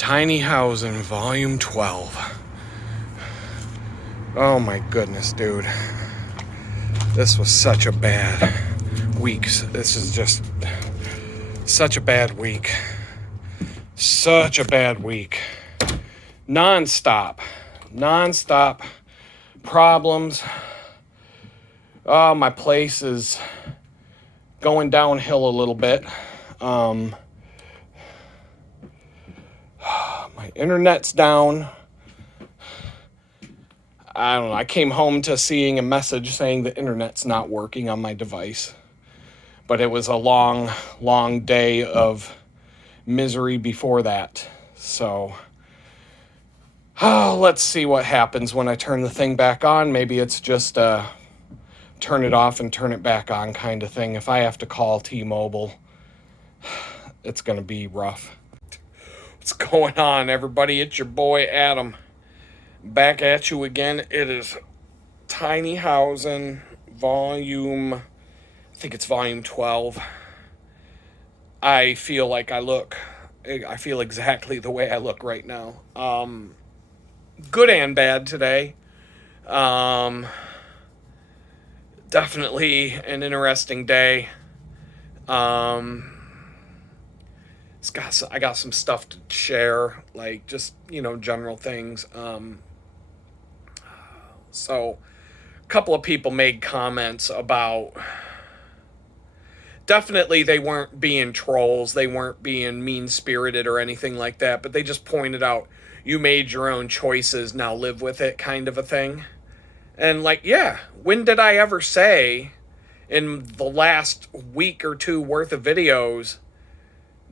Tiny Housinʼ, Volume 12. Oh my goodness, dude. This was such a bad week. This is just such a bad week. Such a bad week. Non-stop problems. Oh, my place is going downhill a little bit. My internet's down. I don't know. I came home to seeing a message saying the internet's not working on my device. But it was a long, long day of misery before that. So, let's see what happens when I turn the thing back on. Maybe it's just turn it off and turn it back on kind of thing. If I have to call T-Mobile, it's going to be rough. What's going on, everybody? It's your boy Adam. Back at you again. It is Tiny Housinʼ, volume, I think it's volume 12. I feel exactly the way I look right now. Good and bad today. Definitely an interesting day. I got some stuff to share, like just, general things. So a couple of people made comments about, definitely they weren't being trolls, they weren't being mean-spirited or anything like that, but they just pointed out, you made your own choices, now live with it, kind of a thing. And yeah, when did I ever say in the last week or two worth of videos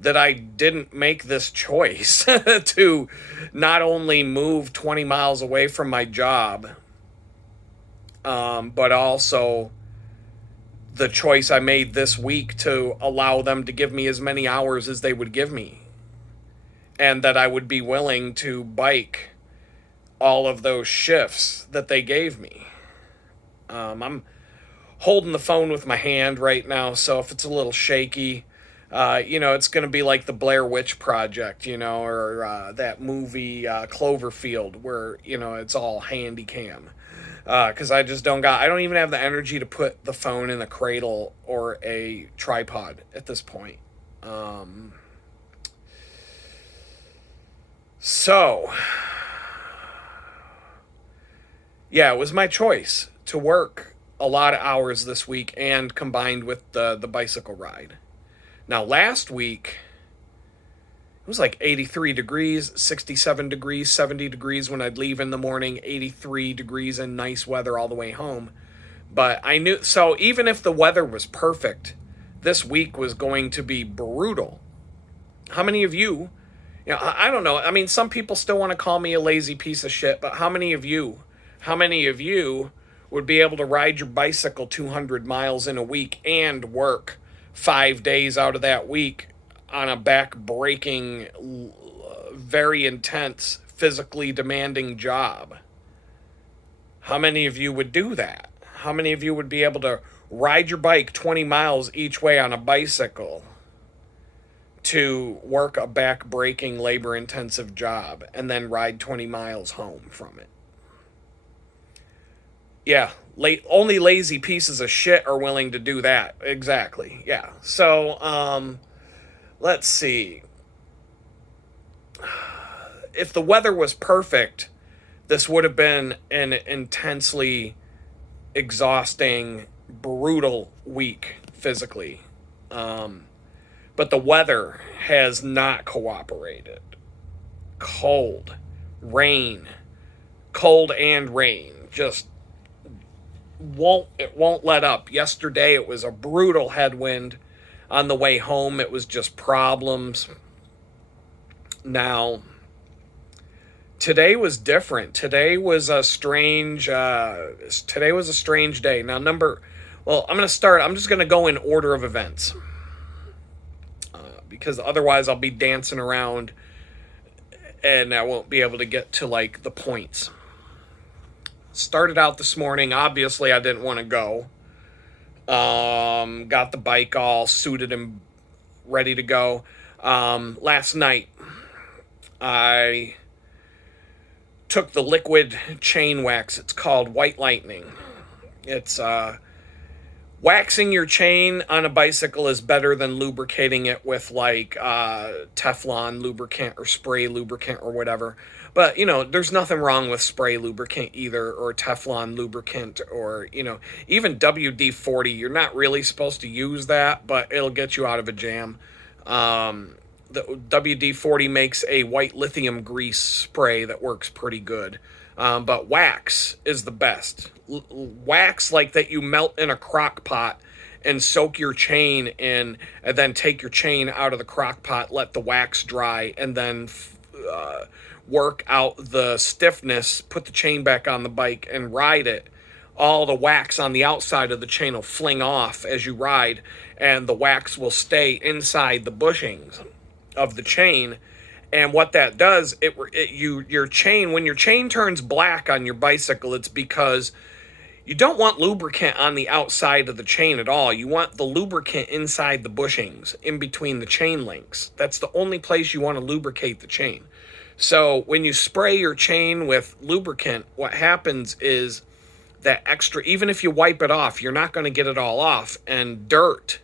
that I didn't make this choice to not only move 20 miles away from my job, but also the choice I made this week to allow them to give me as many hours as they would give me, and that I would be willing to bike all of those shifts that they gave me. I'm holding the phone with my hand right now, so if it's a little shaky, it's going to be like the Blair Witch Project, or that movie Cloverfield, where, it's all handy cam. Because I don't even have the energy to put the phone in a cradle or a tripod at this point. So, yeah, it was my choice to work a lot of hours this week and combined with the bicycle ride. Now, last week, it was like 83 degrees, 67 degrees, 70 degrees when I'd leave in the morning, 83 degrees and nice weather all the way home. But I knew, so even if the weather was perfect, this week was going to be brutal. How many of you, I don't know, I mean, some people still want to call me a lazy piece of shit, but how many of you would be able to ride your bicycle 200 miles in a week and work 5 days out of that week on a back-breaking, very intense, physically demanding job? How many of you would do that? How many of you would be able to ride your bike 20 miles each way on a bicycle to work a back-breaking, labor-intensive job and then ride 20 miles home from it? Yeah, only lazy pieces of shit are willing to do that. Exactly, yeah. So, let's see. If the weather was perfect, this would have been an intensely exhausting, brutal week physically. But the weather has not cooperated. Cold and rain, just won't let up. Yesterday it was a brutal headwind. On the way home it was just problems. Now, today was different. Today was a strange day. Now, I'm just going to go in order of events. Because otherwise I'll be dancing around and I won't be able to get to the points. Started out this morning. Obviously, I didn't want to go. Got the bike all suited and ready to go. Last night, I took the liquid chain wax. It's called White Lightning. It's waxing your chain on a bicycle is better than lubricating it with like Teflon lubricant or spray lubricant or whatever. But, there's nothing wrong with spray lubricant either, or Teflon lubricant, or, even WD-40. You're not really supposed to use that, but it'll get you out of a jam. The WD-40 makes a white lithium grease spray that works pretty good. But wax is the best. Wax like that you melt in a crock pot and soak your chain in, and then take your chain out of the crock pot, let the wax dry, and then work out the stiffness, put the chain back on the bike and ride it. All the wax on the outside of the chain will fling off as you ride, and the wax will stay inside the bushings of the chain. And what that does, your chain, when your chain turns black on your bicycle, it's because you don't want lubricant on the outside of the chain at all. You want the lubricant inside the bushings, in between the chain links. That's the only place you want to lubricate the chain. So when you spray your chain with lubricant, what happens is that extra, even if you wipe it off, you're not going to get it all off, and dirt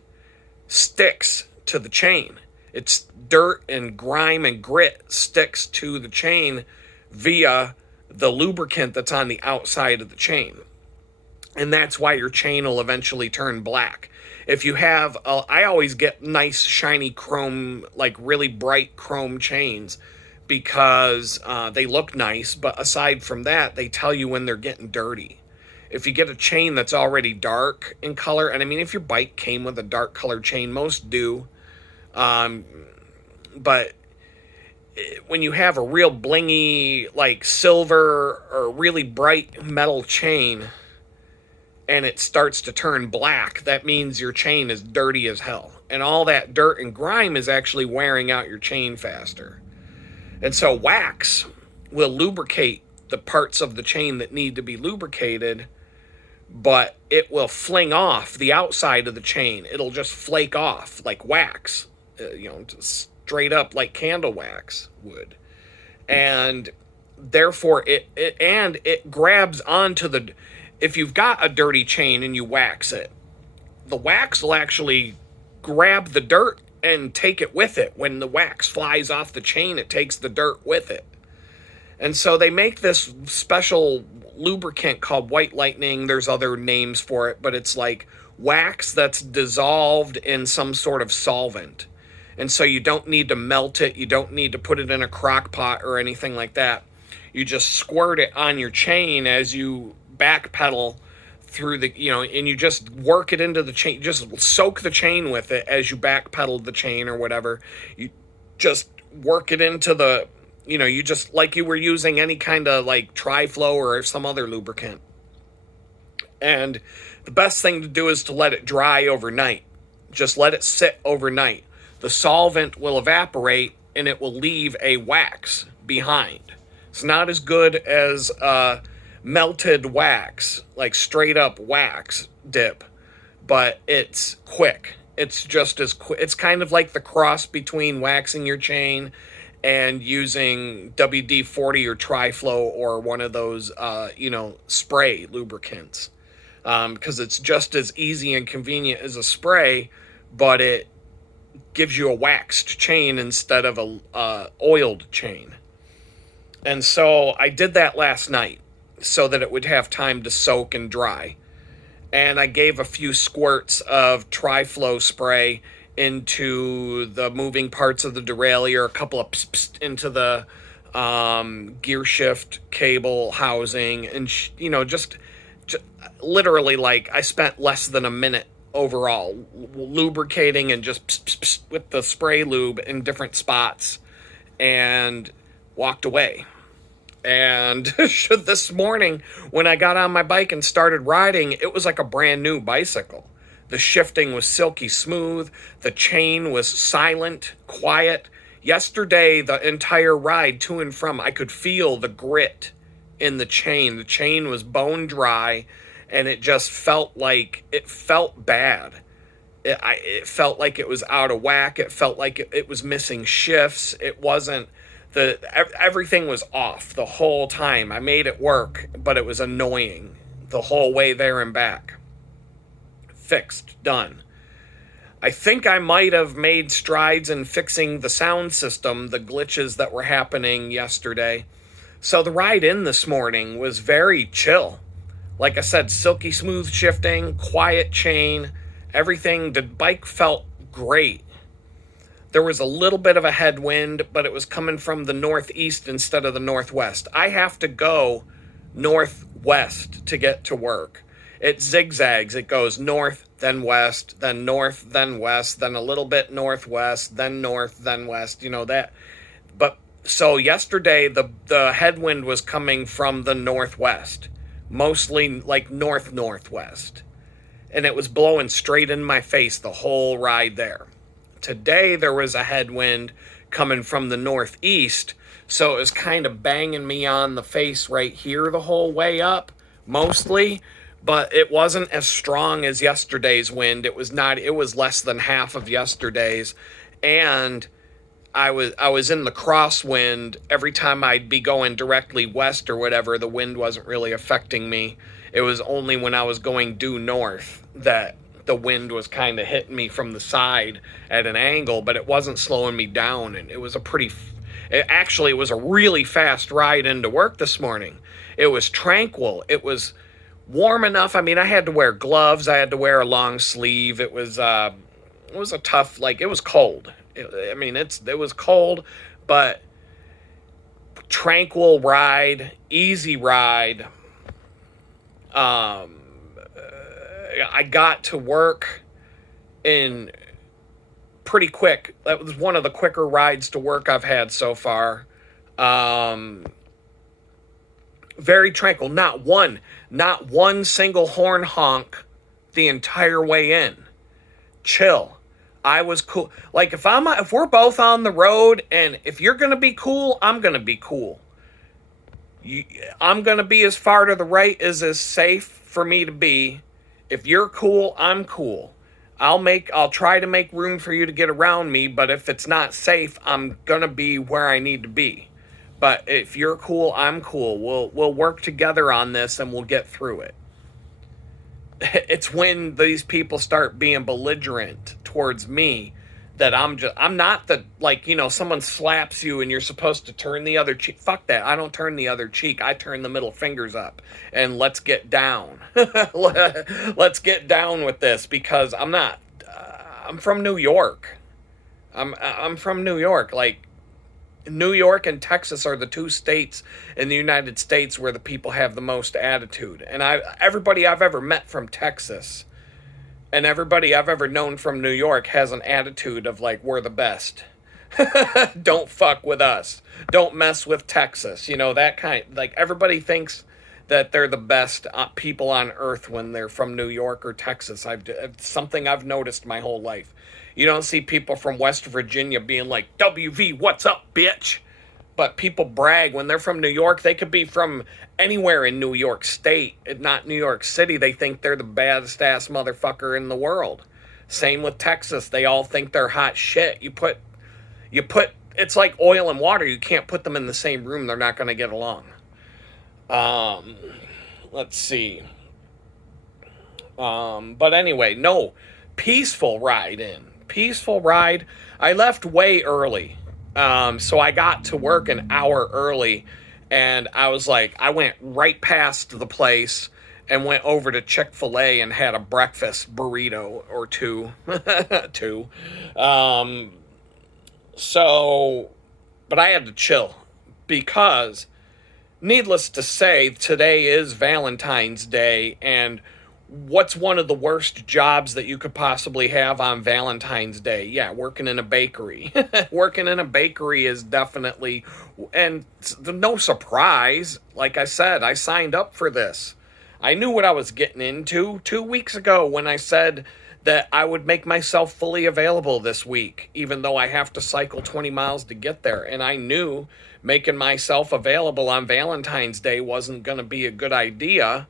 sticks to the chain. It's dirt and grime and grit sticks to the chain via the lubricant that's on the outside of the chain. And that's why your chain will eventually turn black. If you have, I always get nice shiny chrome, like really bright chrome chains, because they look nice, but aside from that, they tell you when they're getting dirty. If you get a chain that's already dark in color, and I mean, if your bike came with a dark colored chain, most do, but when you have a real blingy, like silver or really bright metal chain, and it starts to turn black, that means your chain is dirty as hell. And all that dirt and grime is actually wearing out your chain faster. And so wax will lubricate the parts of the chain that need to be lubricated, but it will fling off the outside of the chain. It'll just flake off like wax, just straight up like candle wax would. And therefore it grabs onto the, if you've got a dirty chain and you wax it, the wax will actually grab the dirt and take it with it. When the wax flies off the chain, it takes the dirt with it. And so they make this special lubricant called White Lightning. There's other names for it, but it's like wax that's dissolved in some sort of solvent. And so you don't need to melt it. You don't need to put it in a crock pot or anything like that. You just squirt it on your chain as you backpedal through the, and you just work it into the chain. Just soak the chain with it as you backpedal the chain or whatever. You just work it into the, you just, like you were using any kind of like Tri-Flow or some other lubricant. And the best thing to do is to let it dry overnight. Just let it sit overnight. The solvent will evaporate and it will leave a wax behind. It's not as good as melted wax, like straight up wax dip, but it's quick. It's just as quick. It's kind of like the cross between waxing your chain and using WD-40 or Tri-Flow or one of those, spray lubricants. Because it's just as easy and convenient as a spray, but it gives you a waxed chain instead of a oiled chain. And so I did that last night so that it would have time to soak and dry. And I gave a few squirts of Tri-Flow spray into the moving parts of the derailleur, a couple of pss into the gear shift cable housing, and just literally, like, I spent less than a minute overall lubricating and just pss with the spray lube in different spots, and walked away. And this morning, when I got on my bike and started riding, it was like a brand new bicycle. The shifting was silky smooth. The chain was silent, quiet. Yesterday, the entire ride to and from, I could feel the grit in the chain. The chain was bone dry, and it just felt bad. It felt like it was out of whack. It felt like it was missing shifts. It wasn't Everything was off the whole time. I made it work, but it was annoying the whole way there and back. Fixed, done. I think I might have made strides in fixing the sound system, the glitches that were happening yesterday. So the ride in this morning was very chill. Like I said, silky smooth shifting, quiet chain, everything. The bike felt great. There was a little bit of a headwind, but it was coming from the northeast instead of the northwest. I have to go northwest to get to work. It zigzags. It goes north, then west, then north, then west, then a little bit northwest, then north, then west. You know that. But so yesterday, the headwind was coming from the northwest, mostly like northwest, and it was blowing straight in my face the whole ride there. Today there was a headwind coming from the northeast, so it was kind of banging me on the face right here the whole way up, mostly. But it wasn't as strong as yesterday's wind. It was less than half of yesterday's. And I was in the crosswind. Every time I'd be going directly west or whatever, the wind wasn't really affecting me. It was only when I was going due north that the wind was kind of hitting me from the side at an angle, but it wasn't slowing me down. And it was it was a really fast ride into work this morning. It was tranquil. It was warm enough. I mean, I had to wear gloves. I had to wear a long sleeve. It was a tough, it was cold. It was cold, but tranquil ride, easy ride. I got to work in pretty quick. That was one of the quicker rides to work I've had so far. Very tranquil. Not one single horn honk the entire way in. Chill. I was cool. Like if we're both on the road, and if you're gonna be cool, I'm gonna be cool. I'm gonna be as far to the right as is safe for me to be. If you're cool, I'm cool. I'll try to make room for you to get around me, but if it's not safe, I'm gonna be where I need to be. But if you're cool, I'm cool. We'll work together on this and we'll get through it. It's when these people start being belligerent towards me that I'm not someone slaps you and you're supposed to turn the other cheek. Fuck that. I don't turn the other cheek. I turn the middle fingers up and let's get down. Let's get down with this, because I'm from New York. I'm from New York. Like, New York and Texas are the two states in the United States where the people have the most attitude. And everybody I've ever met from Texas and everybody I've ever known from New York has an attitude of we're the best. Don't fuck with us. Don't mess with Texas. You know, that kind. Everybody thinks that they're the best people on earth when they're from New York or Texas. It's something I've noticed my whole life. You don't see people from West Virginia being like, WV, what's up, bitch? But people brag when they're from New York. They could be from anywhere in New York State, not New York City. They think they're the baddest ass motherfucker in the world. Same with Texas. They all think they're hot shit. You put, it's like oil and water. You can't put them in the same room. They're not going to get along. Let's see. But anyway, no, peaceful ride in. Peaceful ride. I left way early. So I got to work an hour early, and I went right past the place and went over to Chick-fil-A and had a breakfast burrito or two. But I had to chill because, needless to say, today is Valentine's Day, and what's one of the worst jobs that you could possibly have on Valentine's Day? Yeah, working in a bakery. Working in a bakery is definitely, and no surprise. Like I said, I signed up for this. I knew what I was getting into 2 weeks ago when I said that I would make myself fully available this week, even though I have to cycle 20 miles to get there. And I knew making myself available on Valentine's Day wasn't going to be a good idea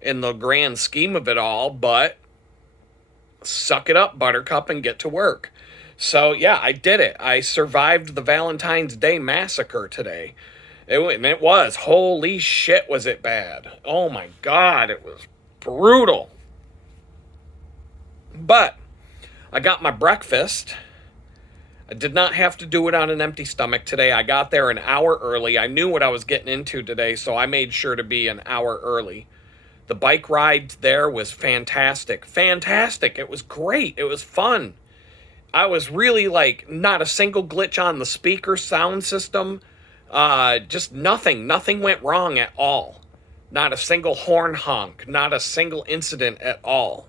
in the grand scheme of it all, but suck it up, buttercup, and get to work. So, yeah, I did it. I survived the Valentine's Day Massacre today. And it was. Holy shit, was it bad. Oh my God, it was brutal. But I got my breakfast. I did not have to do it on an empty stomach today. I got there an hour early. I knew what I was getting into today, so I made sure to be an hour early. The bike ride there was fantastic. Fantastic. It was great. It was fun. I was really like, not a single glitch on the speaker sound system. Just nothing. Nothing went wrong at all. Not a single horn honk. Not a single incident at all.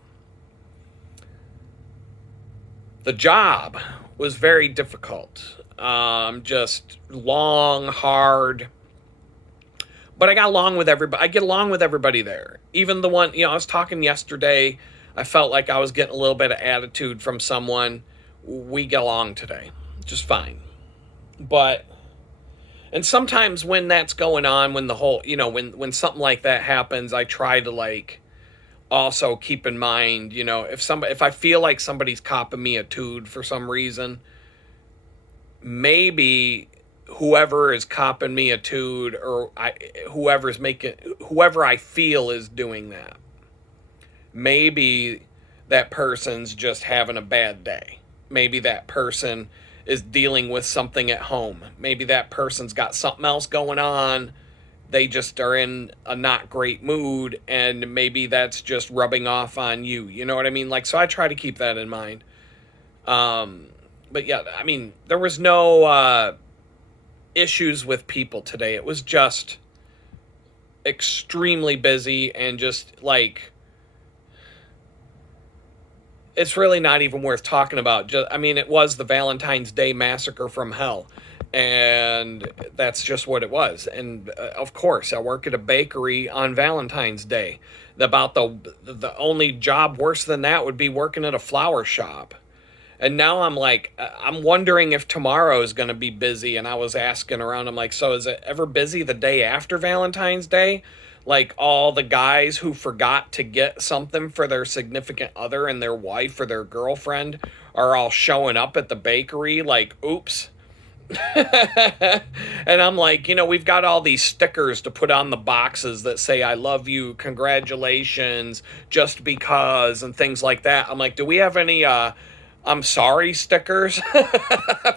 The job was very difficult. Just long, hard. But I got along with everybody. I get along with everybody there. Even the one, I was talking yesterday. I felt like I was getting a little bit of attitude from someone. We get along today. Just fine. And sometimes when that's going on, when the whole, when something like that happens, I try to like also keep in mind, if I feel like somebody's copping me a tood for some reason, maybe whoever is copping me a tood or whoever I feel is doing that, maybe that person's just having a bad day. Maybe that person is dealing with something at home. Maybe that person's got something else going on. They just are in a not great mood, and maybe that's just rubbing off on you. You know what I mean? Like, so I try to keep that in mind. But yeah, I mean, there was no issues with people today. It was just extremely busy and just like, it's really not even worth talking about. It was the Valentine's Day Massacre from hell. And that's just what it was. And of course, I work at a bakery on Valentine's Day. About the only job worse than that would be working at a flower shop. And now I'm wondering if tomorrow is going to be busy. And I was asking around, I'm like, so is it ever busy the day after Valentine's Day? Like all the guys who forgot to get something for their significant other and their wife or their girlfriend are all showing up at the bakery like, oops. And I'm like, we've got all these stickers to put on the boxes that say, I love you, congratulations, just because, and things like that. I'm like, do we have any, I'm sorry stickers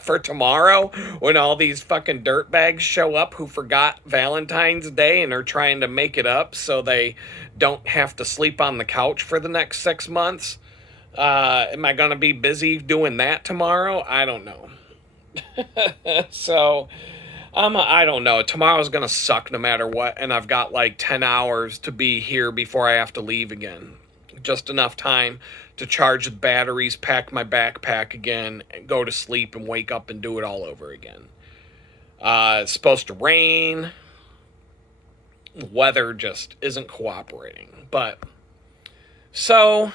for tomorrow when all these fucking dirtbags show up who forgot Valentine's Day and are trying to make it up so they don't have to sleep on the couch for the next 6 months? Am I going to be busy doing that tomorrow? I don't know. So, I don't know. Tomorrow's going to suck no matter what, and I've got like 10 hours to be here before I have to leave again. Just enough time to charge the batteries, pack my backpack again, and go to sleep and wake up and do it all over again. It's supposed to rain. The weather just isn't cooperating. But, so,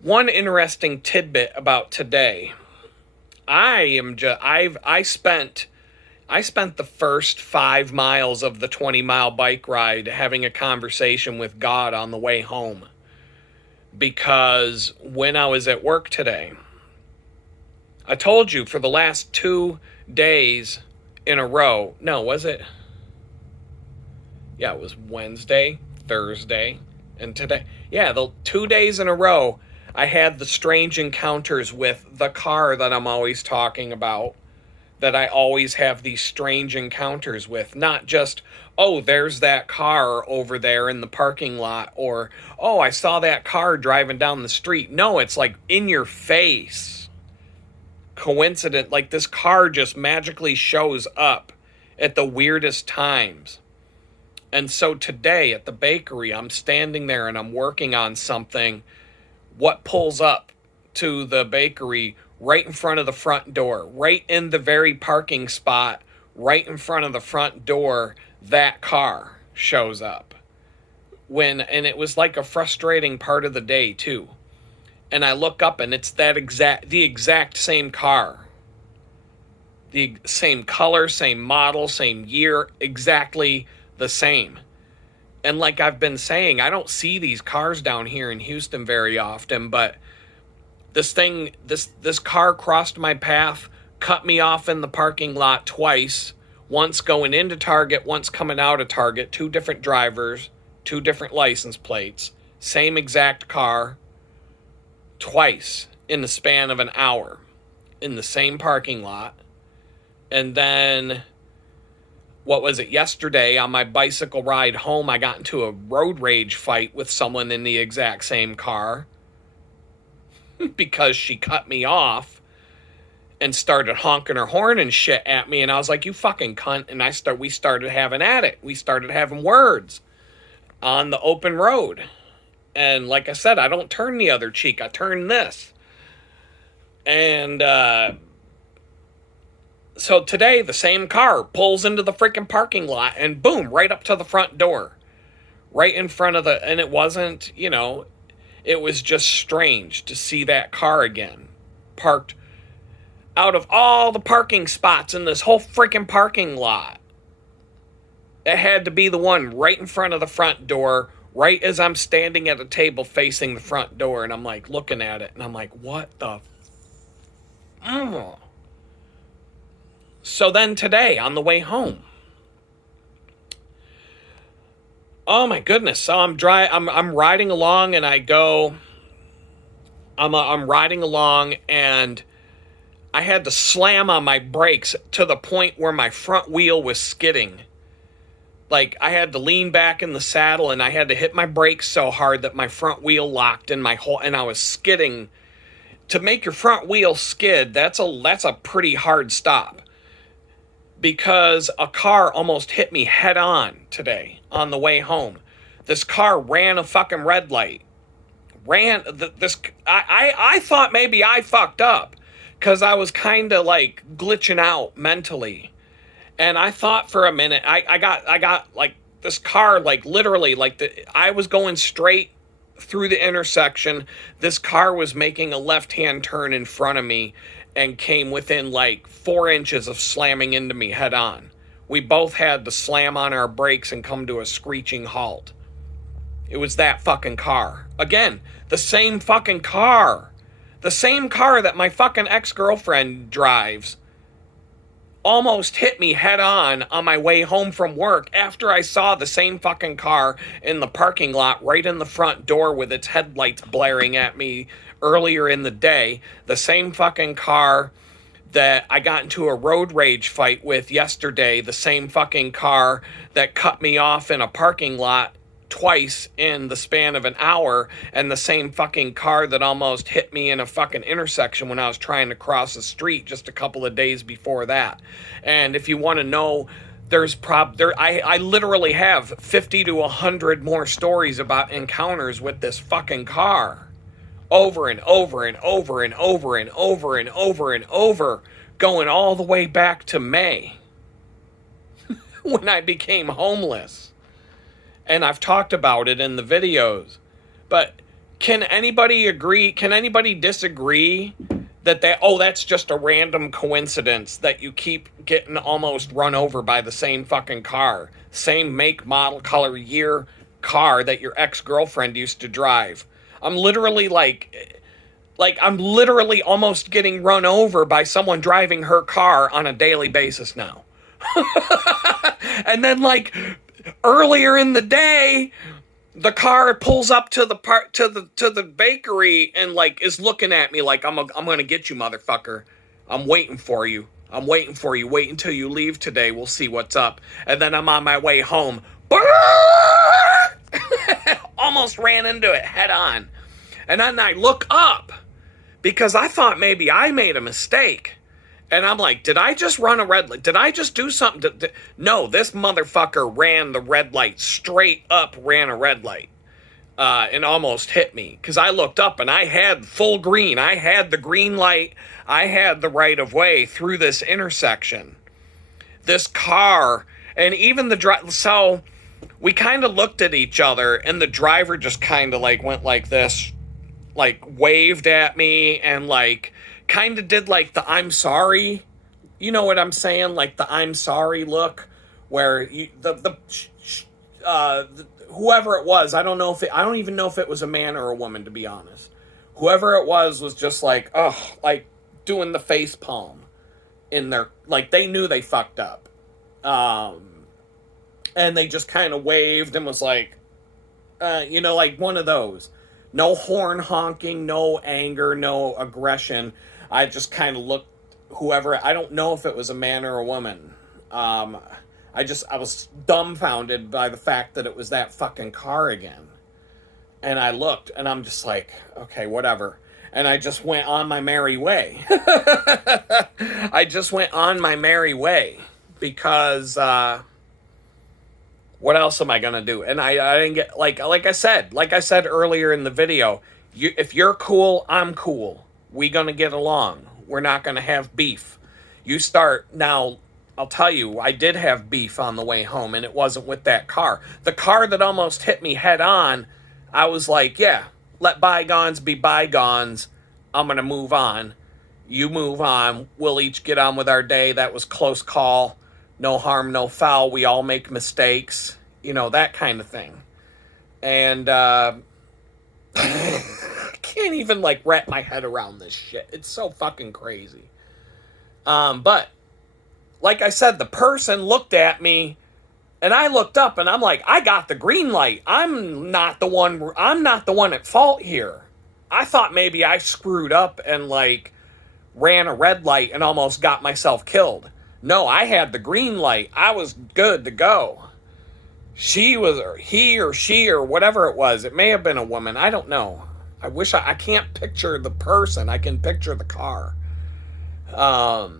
one interesting tidbit about today. I spent the first 5 miles of the 20-mile bike ride having a conversation with God on the way home. Because when I was at work today, I told you for the last 2 days in a row, no, was it? Yeah, it was Wednesday, Thursday, and today. Yeah, the 2 days in a row, I had the strange encounters with the car that I'm always talking about, that I always have these strange encounters with. Not just, oh, there's that car over there in the parking lot, or, oh, I saw that car driving down the street. No, it's like in your face. Coincident, like this car just magically shows up at the weirdest times. And so today at the bakery, I'm standing there and I'm working on something. What pulls up to the bakery right in front of the front door, right in the very parking spot, right in front of the front door, that car shows up. And it was like a frustrating part of the day too. And I look up and it's the exact same car. The same color, same model, same year, exactly the same. And like I've been saying, I don't see these cars down here in Houston very often, but This car crossed my path, cut me off in the parking lot twice, once going into Target, once coming out of Target, two different drivers, two different license plates, same exact car, twice in the span of an hour in the same parking lot. And then, what was it, yesterday on my bicycle ride home, I got into a road rage fight with someone in the exact same car because she cut me off and started honking her horn and shit at me, and I was like, you fucking cunt, and we started having at it. We started having words on the open road. And like I said, I don't turn the other cheek, I turn this. And so today, the same car pulls into the freaking parking lot and boom, right up to the front door. Right in front of and it wasn't, it was just strange to see that car again. Parked out of all the parking spots in this whole freaking parking lot. It had to be the one right in front of the front door, right as I'm standing at a table facing the front door, and I'm like looking at it, and I'm like, what the So then today, on the way home, oh my goodness, so I'm riding along, and I'm riding along, and I had to slam on my brakes to the point where my front wheel was skidding. Like, I had to lean back in the saddle, and I had to hit my brakes so hard that my front wheel locked in and I was skidding. To make your front wheel skid, that's a pretty hard stop. Because a car almost hit me head on today on the way home. This car ran a fucking red light. I thought maybe I fucked up, because I was kind of like glitching out mentally. And I thought for a minute, I got like this car, like literally, I was going straight through the intersection. This car was making a left-hand turn in front of me and came within like 4 inches of slamming into me head on. We both had to slam on our brakes and come to a screeching halt. It was that fucking car. Again, the same fucking car. The same car that my fucking ex-girlfriend drives almost hit me head on my way home from work after I saw the same fucking car in the parking lot right in the front door with its headlights blaring at me earlier in the day. The same fucking car that I got into a road rage fight with yesterday. The same fucking car that cut me off in a parking lot twice in the span of an hour, and the same fucking car that almost hit me in a fucking intersection when I was trying to cross the street just a couple of days before that. And if you want to know, I literally have 50 to 100 more stories about encounters with this fucking car. Over and over and over and over and over and over and over, going all the way back to May when I became homeless. And I've talked about it in the videos. But can anybody agree? Can anybody disagree that that's just a random coincidence that you keep getting almost run over by the same fucking car? Same make, model, color, year car that your ex-girlfriend used to drive. I'm literally I'm literally almost getting run over by someone driving her car on a daily basis now. And then earlier in the day, the car pulls up to the bakery and is looking at me like I'm gonna get you, motherfucker. I'm waiting for you. Wait until you leave today. We'll see what's up. And then I'm on my way home. Almost ran into it head on. And then I look up because I thought maybe I made a mistake. And I'm like, did I just run a red light? Did I just do something? No, this motherfucker ran the red light, straight up ran a red light, and almost hit me. Because I looked up and I had full green. I had the green light. I had the right of way through this intersection. This car, and even the driver. So we kind of looked at each other, and the driver just kind of went like this, waved at me, and kind of did the I'm sorry, you know what I'm saying, the I'm sorry look, where whoever it was, I don't even know if it was a man or a woman, to be honest. Whoever it was just like, oh, like doing the face palm in their, like they knew they fucked up. And they just kind of waved and was like, like one of those. No horn honking, no anger, no aggression. I just kind of looked, whoever, I don't know if it was a man or a woman. I was dumbfounded by the fact that it was that fucking car again. And I looked, and I'm just like, okay, whatever. And I just went on my merry way. I just went on my merry way because, what else am I gonna do? And I didn't get, like I said earlier in the video, if you're cool, I'm cool. We gonna get along. We're not gonna have beef. You start now. I'll tell you, I did have beef on the way home, and it wasn't with that car. The car that almost hit me head on, I was like, yeah, let bygones be bygones. I'm gonna move on. You move on. We'll each get on with our day. That was close call. No harm, no foul. We all make mistakes. That kind of thing. And I can't even wrap my head around this shit. It's so fucking crazy. But like I said, the person looked at me and I looked up and I'm like, I got the green light. I'm not the one at fault here. I thought maybe I screwed up and ran a red light and almost got myself killed. No, I had the green light. I was good to go. He or she or whatever it was. It may have been a woman. I don't know. I can't picture the person. I can picture the car. But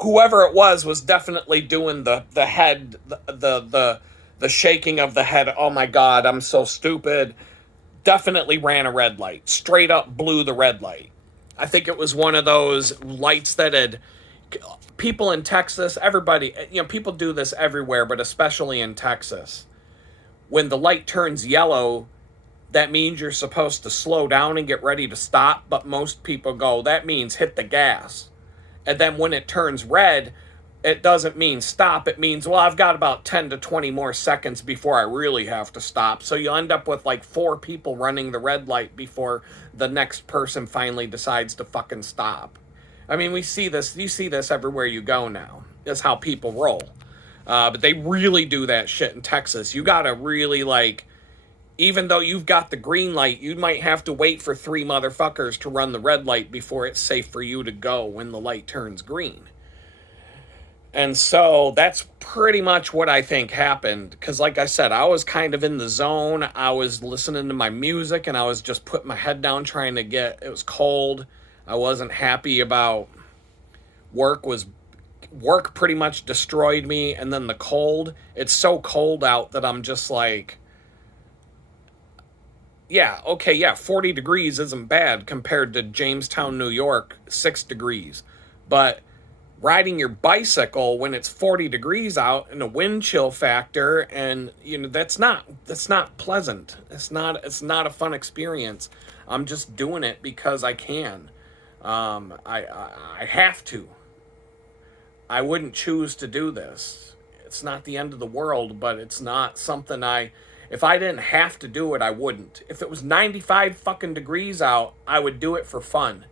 whoever it was definitely doing the head, the shaking of the head. Oh my God, I'm so stupid. Definitely ran a red light. Straight up blew the red light. I think it was one of those lights that had people in Texas, everybody, people do this everywhere, but especially in Texas. When the light turns yellow, that means you're supposed to slow down and get ready to stop, but most people go, that means hit the gas. And then when it turns red, it doesn't mean stop. It means, well, I've got about 10 to 20 more seconds before I really have to stop. So you end up with 4 people running the red light before the next person finally decides to fucking stop. I mean, you see this everywhere you go now. That's how people roll. But they really do that shit in Texas. You gotta really even though you've got the green light, you might have to wait for 3 motherfuckers to run the red light before it's safe for you to go when the light turns green. And so that's pretty much what I think happened. Because like I said, I was kind of in the zone. I was listening to my music and I was just putting my head down trying to it was cold. I wasn't happy about work pretty much destroyed me. And then the cold, it's so cold out that I'm just 40 degrees isn't bad compared to Jamestown, New York, 6 degrees. But riding your bicycle when it's 40 degrees out and a wind chill factor, and that's not pleasant. It's not a fun experience. I'm just doing it because I can. I have to. I wouldn't choose to do this. It's not the end of the world, but it's not something if I didn't have to do it, I wouldn't. If it was 95 fucking degrees out, I would do it for fun.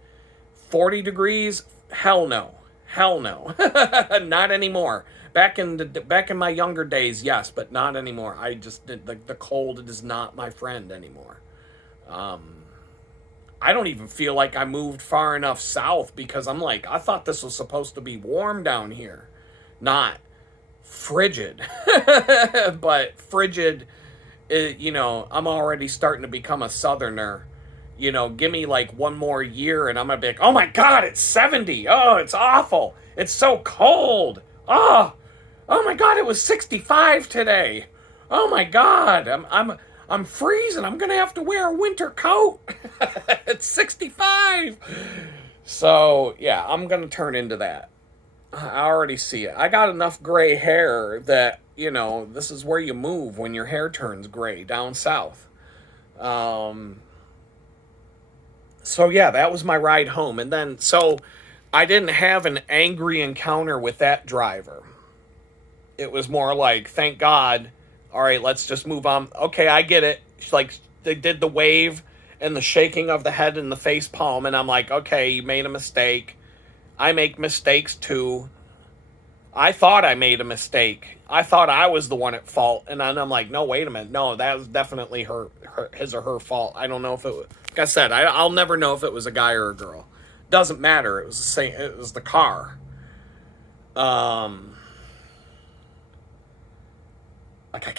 40 degrees? Hell no. Hell no. Not anymore. Back in my younger days, yes, but not anymore. I just the cold is not my friend anymore. I don't even feel like I moved far enough south because I'm I thought this was supposed to be warm down here, not frigid. But frigid, I'm already starting to become a southerner. Give me one more year and I'm gonna be like, oh my God, it's 70. Oh, it's awful. It's so cold. Oh my God, it was 65 today. Oh my God, I'm freezing. I'm gonna have to wear a winter coat. It's 65. So yeah, I'm gonna turn into that. I already see it. I got enough gray hair that, this is where you move when your hair turns gray down south. So yeah, that was my ride home. And then, so I didn't have an angry encounter with that driver. It was more thank God. All right, let's just move on. Okay, I get it. They did the wave. and the shaking of the head and the face palm, and I'm like, okay, you made a mistake. I make mistakes too. I thought I made a mistake. I thought I was the one at fault, and then I'm like, no, wait a minute, no, that was definitely his or her fault. I don't know if it was, like I said, I'll never know if it was a guy or a girl. Doesn't matter. It was the same. It was the car. Like I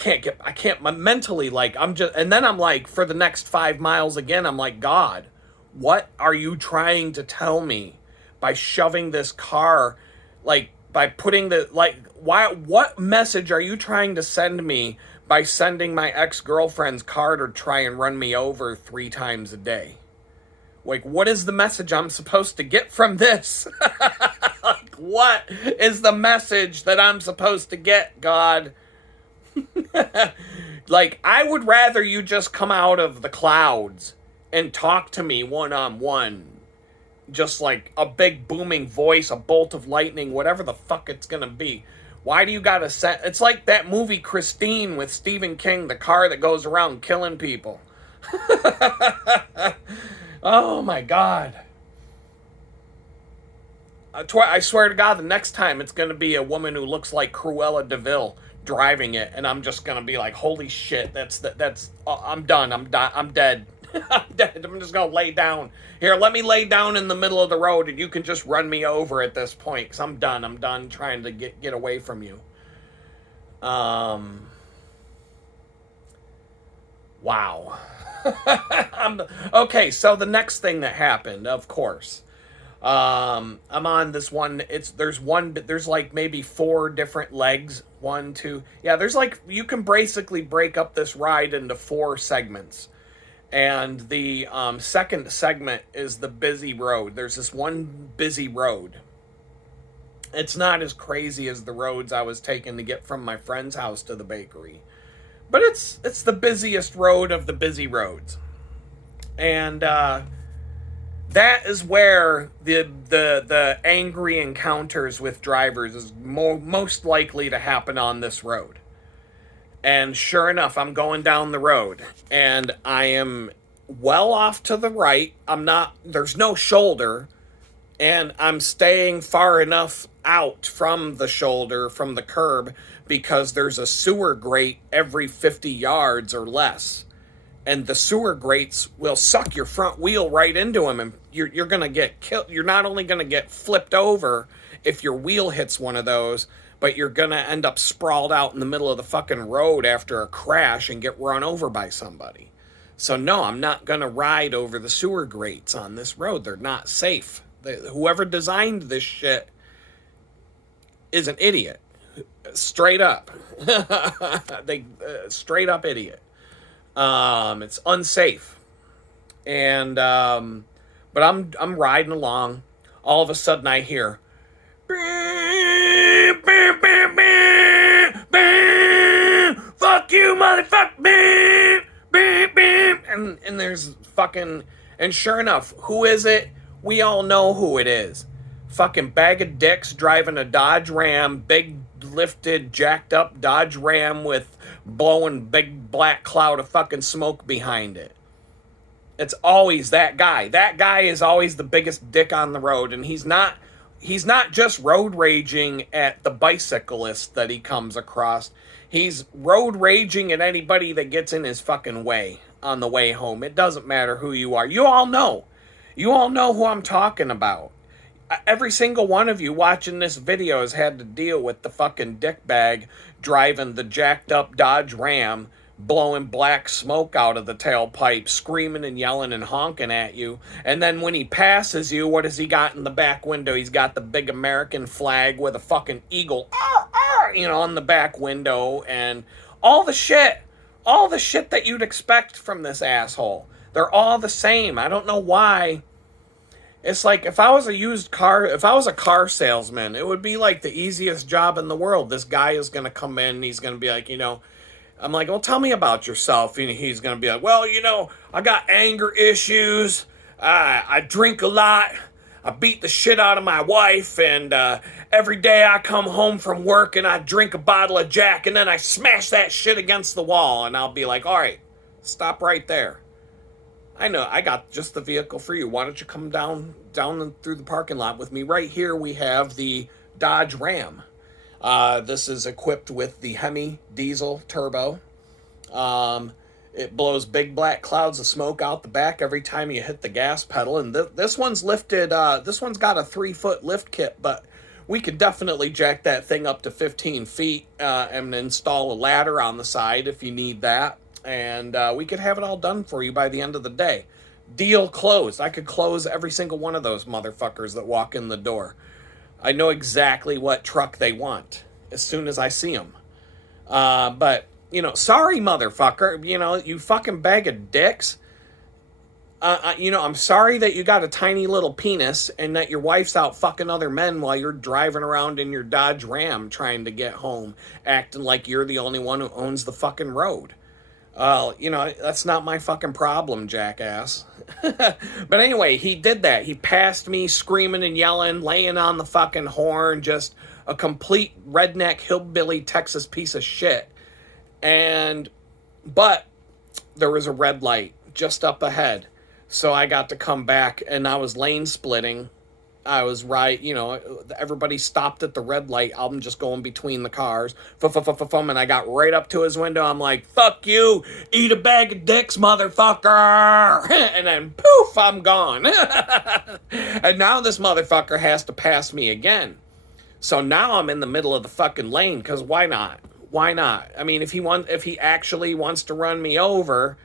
can't mentally, like, I'm just, and then I'm like, for the next 5 miles again, I'm like, God, what are you trying to tell me by shoving this car, like, by putting the, like, what message are you trying to send me by sending my ex-girlfriend's car to try and run me over 3 times a day? Like, what is the message I'm supposed to get from this? Like, what is the message that I'm supposed to get, God? Like, I would rather you just come out of the clouds and talk to me one-on-one. Just like a big booming voice, a bolt of lightning, whatever the fuck it's gonna be. Why do you gotta set... It's like that movie Christine with Stephen King, the car that goes around killing people. Oh my God. I swear to God, the next time it's gonna be a woman who looks like Cruella de Vil driving it, and I'm just gonna be like, holy shit, that's I'm done. I'm dead. I'm dead. I'm just gonna lay down. Here, let me lay down in the middle of the road, and you can just run me over at this point, because I'm done. I'm done trying to get away from you. Wow. Okay, so the next thing that happened, of course, I'm on this one. There's like maybe 4 different legs. 1, 2. Yeah, there's like, you can basically break up this ride into 4 segments. And the second segment is the busy road. There's this one busy road. It's not as crazy as the roads I was taking to get from my friend's house to the bakery. But it's the busiest road of the busy roads. And that is where the angry encounters with drivers is most likely to happen on this road. And sure enough, I'm going down the road, and I am well off to the right. There's no shoulder, and I'm staying far enough out from the shoulder, from the curb, because there's a sewer grate every 50 yards or less. And the sewer grates will suck your front wheel right into them, and you're going to get killed. You're not only going to get flipped over if your wheel hits one of those, but you're going to end up sprawled out in the middle of the fucking road after a crash and get run over by somebody. So no, I'm not going to ride over the sewer grates on this road. They're not safe. Whoever designed this shit is an idiot. Straight up. Straight up idiot. It's unsafe. And but I'm riding along. All of a sudden I hear, fuck you, motherfucker. And there's fucking, and sure enough, who is it? We all know who it is. Fucking bag of dicks driving a Dodge Ram, big lifted, jacked up Dodge Ram with blowing big black cloud of fucking smoke behind it. It's always that guy. That guy is always the biggest dick on the road, and he's not just road raging at the bicyclist that he comes across. He's road raging at anybody that gets in his fucking way on the way home. It doesn't matter who you are. You all know. You all know who I'm talking about. Every single one of you watching this video has had to deal with the fucking dickbag driving the jacked up Dodge Ram, blowing black smoke out of the tailpipe, screaming and yelling and honking at you. And then when he passes you, what has he got in the back window? He's got the big American flag with a fucking eagle, on the back window, and all the shit that you'd expect from this asshole. They're all the same. I don't know why. It's like, if I was a car salesman, it would be like the easiest job in the world. This guy is going to come in and he's going to be like, I'm like, well, tell me about yourself. And he's going to be like, well, I got anger issues. I drink a lot. I beat the shit out of my wife. And every day I come home from work and I drink a bottle of Jack and then I smash that shit against the wall. And I'll be like, all right, stop right there. I know, I got just the vehicle for you. Why don't you come down through the parking lot with me? Right here we have the Dodge Ram. This is equipped with the Hemi diesel turbo. Um, it blows big black clouds of smoke out the back every time you hit the gas pedal. And this one's lifted. This one's got a 3-foot lift kit, but we could definitely jack that thing up to 15 feet and install a ladder on the side if you need that. And we could have it all done for you by the end of the day. Deal closed. I could close every single one of those motherfuckers that walk in the door. I know exactly what truck they want as soon as I see them. But, sorry, motherfucker. You fucking bag of dicks. I'm sorry that you got a tiny little penis and that your wife's out fucking other men while you're driving around in your Dodge Ram trying to get home, acting like you're the only one who owns the fucking road. That's not my fucking problem, jackass. But anyway, he did that. He passed me screaming and yelling, laying on the fucking horn, just a complete redneck hillbilly Texas piece of shit. But there was a red light just up ahead. So I got to come back and I was lane splitting. I was right, everybody stopped at the red light. I'm just going between the cars. And I got right up to his window. I'm like, fuck you, eat a bag of dicks, motherfucker. And then poof, I'm gone. And now this motherfucker has to pass me again. So now I'm in the middle of the fucking lane, because why not? Why not? I mean, if he actually wants to run me over,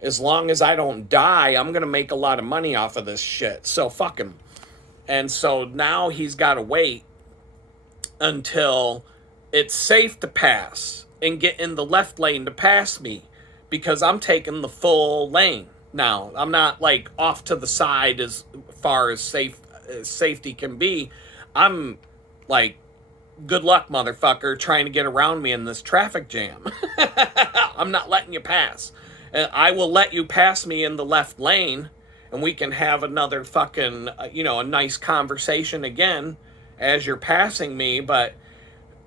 as long as I don't die, I'm going to make a lot of money off of this shit. So fuck him. And so now he's got to wait until it's safe to pass and get in the left lane to pass me, because I'm taking the full lane now. I'm not like off to the side as far as safety can be. I'm like, good luck, motherfucker, trying to get around me in this traffic jam. I'm not letting you pass. And I will let you pass me in the left lane, and we can have another fucking, a nice conversation again as you're passing me, but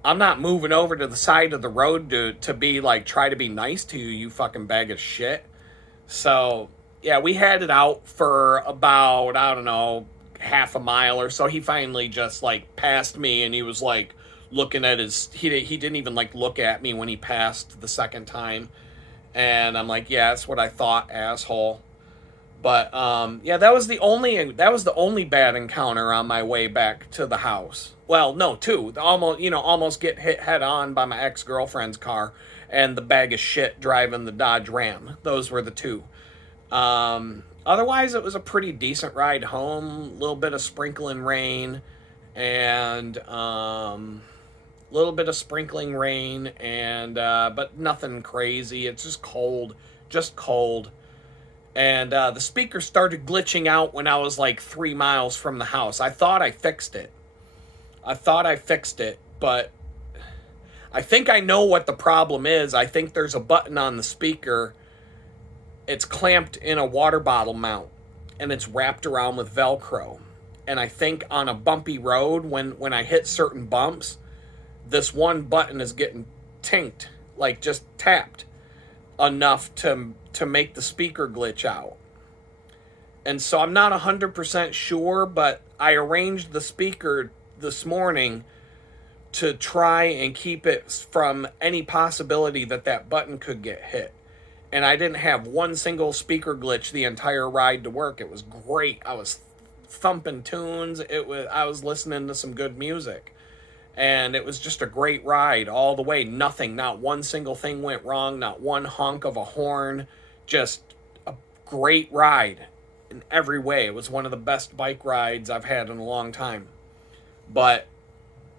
I'm not moving over to the side of the road to be like, try to be nice to you, you fucking bag of shit. So, yeah, we had it out for about, I don't know, half a mile or so. He finally just like passed me, and he was like looking at he didn't even like look at me when he passed the second time. And I'm like, yeah, that's what I thought, asshole. But yeah, that was the only bad encounter on my way back to the house. Well, no, two. Almost get hit head on by my ex-girlfriend's car, and the bag of shit driving the Dodge Ram. Those were the two. Otherwise, it was a pretty decent ride home. A little bit of sprinkling rain, and but nothing crazy. It's just cold. And the speaker started glitching out when I was like 3 miles from the house. I thought I fixed it, but I think I know what the problem is. I think there's a button on the speaker. It's clamped in a water bottle mount, and it's wrapped around with Velcro. And I think on a bumpy road, when I hit certain bumps, this one button is getting tinked, like just tapped enough to make the speaker glitch out. And so I'm not 100% sure, but I arranged the speaker this morning to try and keep it from any possibility that button could get hit. And I didn't have one single speaker glitch the entire ride to work. It was great. I was thumping tunes. I was listening to some good music. And it was just a great ride all the way. Not one single thing went wrong. Not one honk of a horn. Just a great ride in every way. It was one of the best bike rides I've had in a long time. But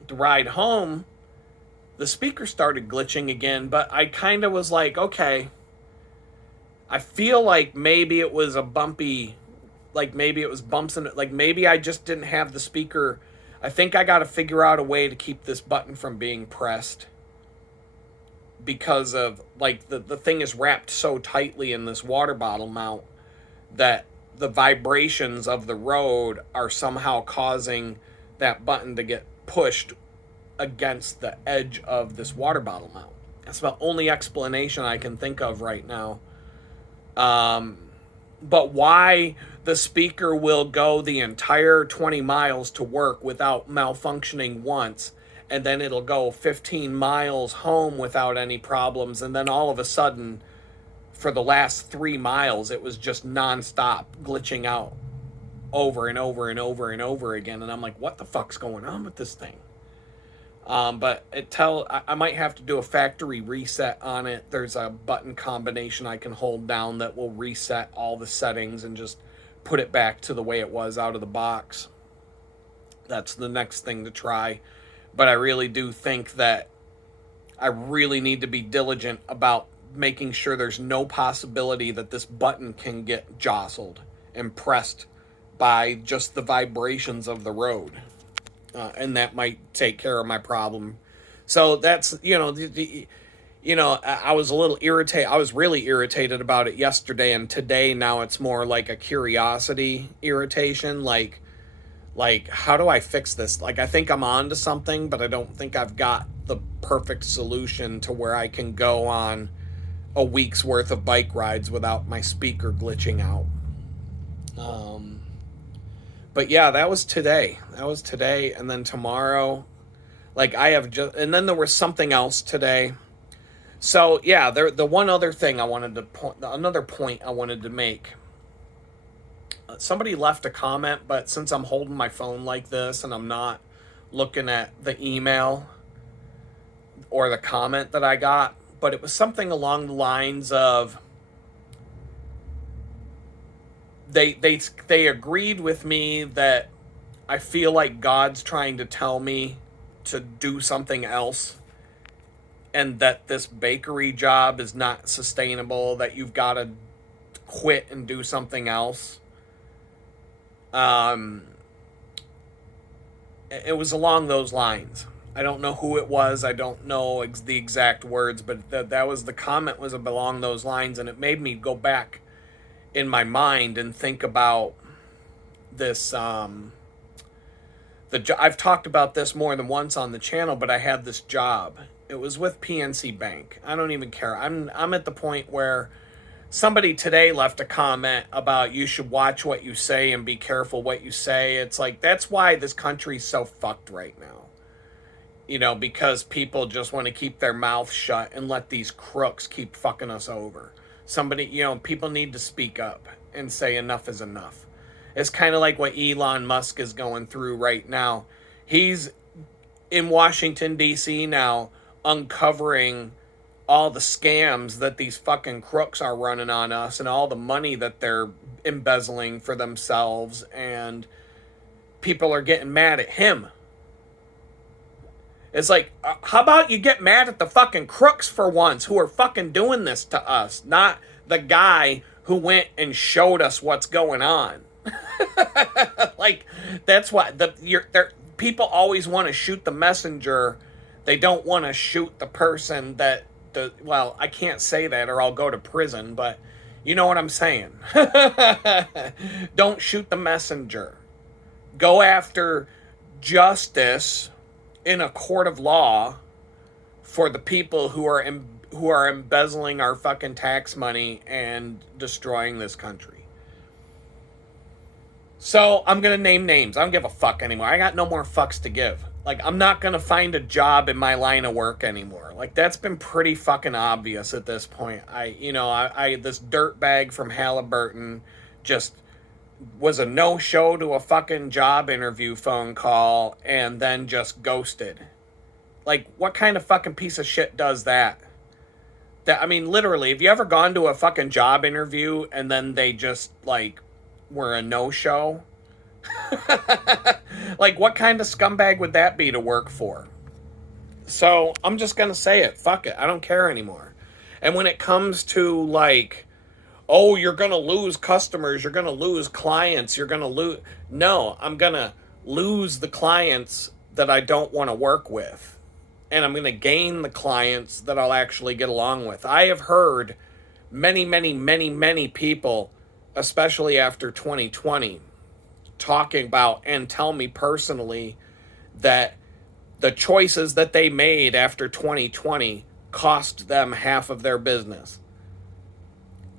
the ride home, the speaker started glitching again. But I kind of was like, okay, I feel like maybe it was a bumpy, like maybe it was bumps in it. Like maybe I just didn't have the speaker. I think I got to figure out a way to keep this button from being pressed, because of like the thing is wrapped so tightly in this water bottle mount that the vibrations of the road are somehow causing that button to get pushed against the edge of this water bottle mount. That's the only explanation I can think of right now. But why the speaker will go the entire 20 miles to work without malfunctioning once, and then it'll go 15 miles home without any problems, and then all of a sudden, for the last 3 miles, it was just nonstop glitching out over and over and over and over again. And I'm like, what the fuck's going on with this thing? But I might have to do a factory reset on it. There's a button combination I can hold down that will reset all the settings and just put it back to the way it was out of the box. That's the next thing to try. But I really do think that I really need to be diligent about making sure there's no possibility that this button can get jostled and pressed by just the vibrations of the road. And that might take care of my problem. So that's, I was a little irritated. I was really irritated about it yesterday, and today now it's more like a curiosity irritation. Like, how do I fix this? Like, I think I'm on to something, but I don't think I've got the perfect solution to where I can go on a week's worth of bike rides without my speaker glitching out. But yeah, that was today. And then tomorrow, and then there was something else today. So yeah, the one other thing another point I wanted to make. Somebody left a comment, but since I'm holding my phone like this and I'm not looking at the email or the comment that I got, but it was something along the lines of, They agreed with me that I feel like God's trying to tell me to do something else, and that this bakery job is not sustainable, that you've got to quit and do something else. It was along those lines. I don't know who it was. I don't know the exact words, but that was the comment was along those lines, and it made me go back in my mind and think about this. I've talked about this more than once on the channel, but I had this job. It was with PNC Bank. I don't even care. I'm at the point where somebody today left a comment about you should watch what you say and be careful what you say. It's like, that's why this country's so fucked right now. Because people just want to keep their mouth shut and let these crooks keep fucking us over. People need to speak up and say enough is enough. It's kind of like what Elon Musk is going through right now. He's in Washington, D.C. now, uncovering all the scams that these fucking crooks are running on us and all the money that they're embezzling for themselves, and people are getting mad at him. It's like, how about you get mad at the fucking crooks for once who are fucking doing this to us, not the guy who went and showed us what's going on. Like, that's why people always want to shoot the messenger. They don't want to shoot the person well, I can't say that or I'll go to prison, but you know what I'm saying. Don't shoot the messenger. Go after justice in a court of law for the people who are embezzling our fucking tax money and destroying this country. So I'm gonna name names. I don't give a fuck anymore. I got no more fucks to give. Like, I'm not gonna find a job in my line of work anymore. Like, that's been pretty fucking obvious at this point. This dirtbag from Halliburton just was a no-show to a fucking job interview phone call and then just ghosted. Like, what kind of fucking piece of shit does that? Literally, have you ever gone to a fucking job interview and then they just, were a no-show? Like, what kind of scumbag would that be to work for? So, I'm just gonna say it. Fuck it. I don't care anymore. And when it comes to, oh, you're going to lose customers, you're going to lose clients, you're going to lose... No, I'm going to lose the clients that I don't want to work with. And I'm going to gain the clients that I'll actually get along with. I have heard many, many, many, many people, especially after 2020, talking about and tell me personally that the choices that they made after 2020 cost them half of their business.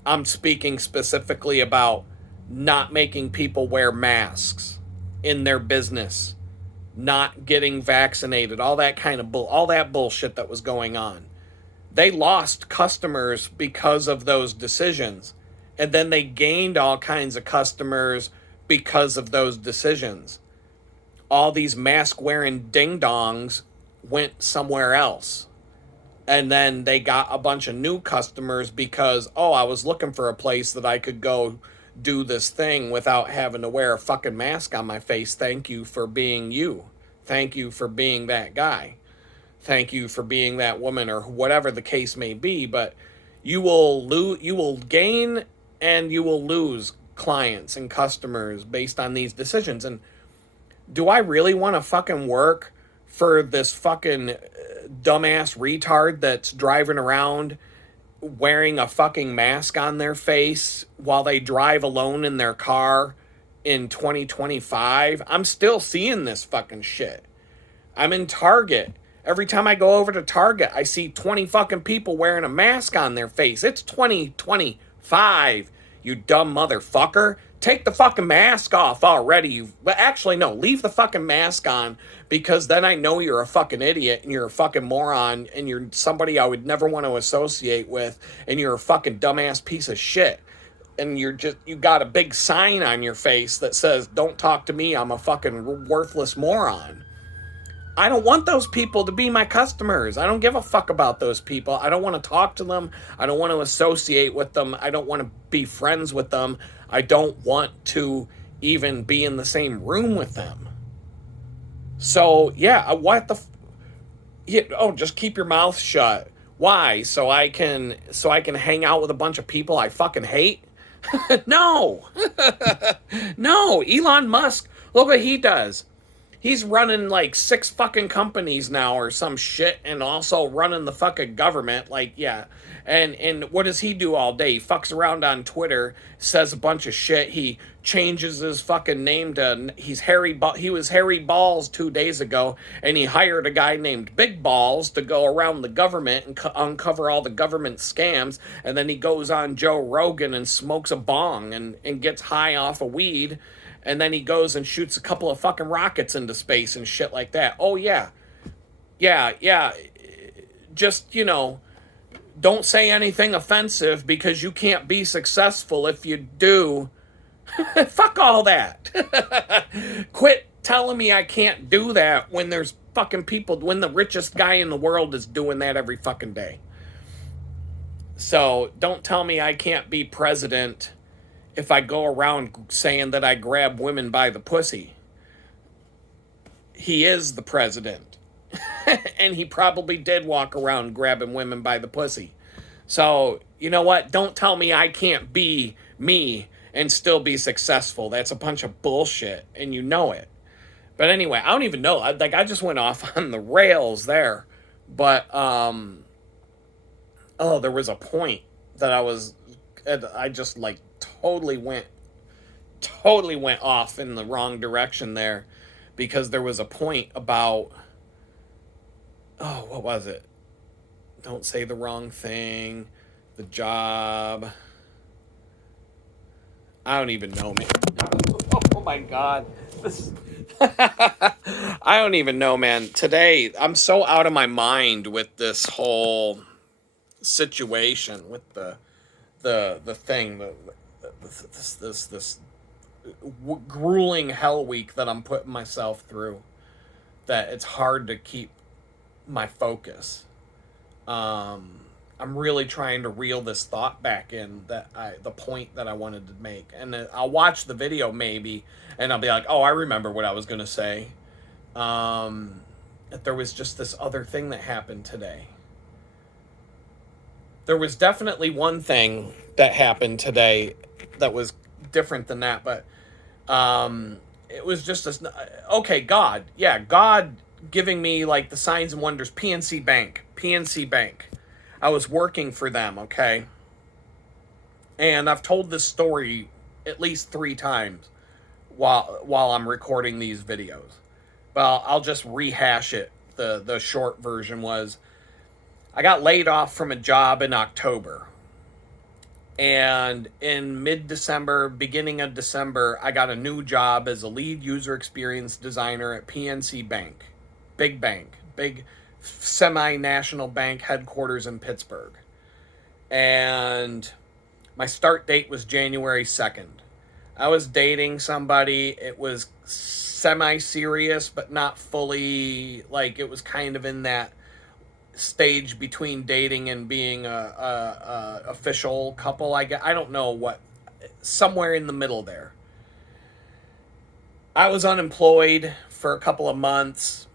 I'm speaking specifically about not making people wear masks in their business, not getting vaccinated, all that kind of all that bullshit that was going on. They lost customers because of those decisions, and then they gained all kinds of customers because of those decisions. All these mask wearing ding dongs went somewhere else. And then they got a bunch of new customers because, oh, I was looking for a place that I could go do this thing without having to wear a fucking mask on my face. Thank you for being you. Thank you for being that guy. Thank you for being that woman, or whatever the case may be. But you will gain and you will lose clients and customers based on these decisions. And do I really want to fucking work for this fucking dumbass retard that's driving around wearing a fucking mask on their face while they drive alone in their car in 2025? I'm still seeing this fucking shit. I'm in Target. Every time I go over to Target, I see 20 fucking people wearing a mask on their face. It's 2025, you dumb motherfucker. Take the fucking mask off already. But actually, no, leave the fucking mask on, because then I know you're a fucking idiot and you're a fucking moron and you're somebody I would never want to associate with, and you're a fucking dumbass piece of shit. And you got a big sign on your face that says, "Don't talk to me, I'm a fucking worthless moron." I don't want those people to be my customers. I don't give a fuck about those people. I don't want to talk to them. I don't want to associate with them. I don't want to be friends with them. I don't want to even be in the same room with them. So, yeah, just keep your mouth shut. Why? So I can hang out with a bunch of people I fucking hate? No. No, Elon Musk, look what he does. He's running like 6 fucking companies now or some shit, and also running the fucking government. Like, yeah. And what does he do all day? He fucks around on Twitter, says a bunch of shit. He changes his fucking name to, he was Harry Balls 2 days ago, and he hired a guy named Big Balls to go around the government and uncover all the government scams. And then he goes on Joe Rogan and smokes a bong and gets high off of weed. And then he goes and shoots a couple of fucking rockets into space and shit like that. Oh, yeah. Yeah. Just, don't say anything offensive, because you can't be successful if you do. Fuck all that. Quit telling me I can't do that when there's fucking people, when the richest guy in the world is doing that every fucking day. So don't tell me I can't be president if I go around saying that I grab women by the pussy. He is the president. And he probably did walk around grabbing women by the pussy. So, you know what? Don't tell me I can't be me and still be successful. That's a bunch of bullshit, and you know it. But anyway, I don't even know. I just went off on the rails there. But, there was a point that I just totally went off in the wrong direction there, because there was a point about, what was it? Don't say the wrong thing. The job. I don't even know, man. Oh my God. I don't even know, man. Today, I'm so out of my mind with this whole situation, with the thing, this grueling hell week that I'm putting myself through, that it's hard to keep my focus. I'm really trying to reel this thought back in, the point that I wanted to make, and I'll watch the video maybe, and I'll be like, oh, I remember what I was gonna say. That there was just this other thing that happened today. There was definitely one thing that happened today that was different than that, but it was just this. Okay, God giving me the signs and wonders. PNC Bank. I was working for them, okay? And I've told this story at least 3 times while I'm recording these videos. Well, I'll just rehash it. The short version was, I got laid off from a job in October. And in mid-December, beginning of December, I got a new job as a lead user experience designer at PNC Bank. Big bank, big semi-national bank headquarters in Pittsburgh. And my start date was January 2nd. I was dating somebody. It was semi-serious, but not fully, like, it was kind of in that stage between dating and being a official couple. I don't know what, somewhere in the middle there. I was unemployed for a couple of months.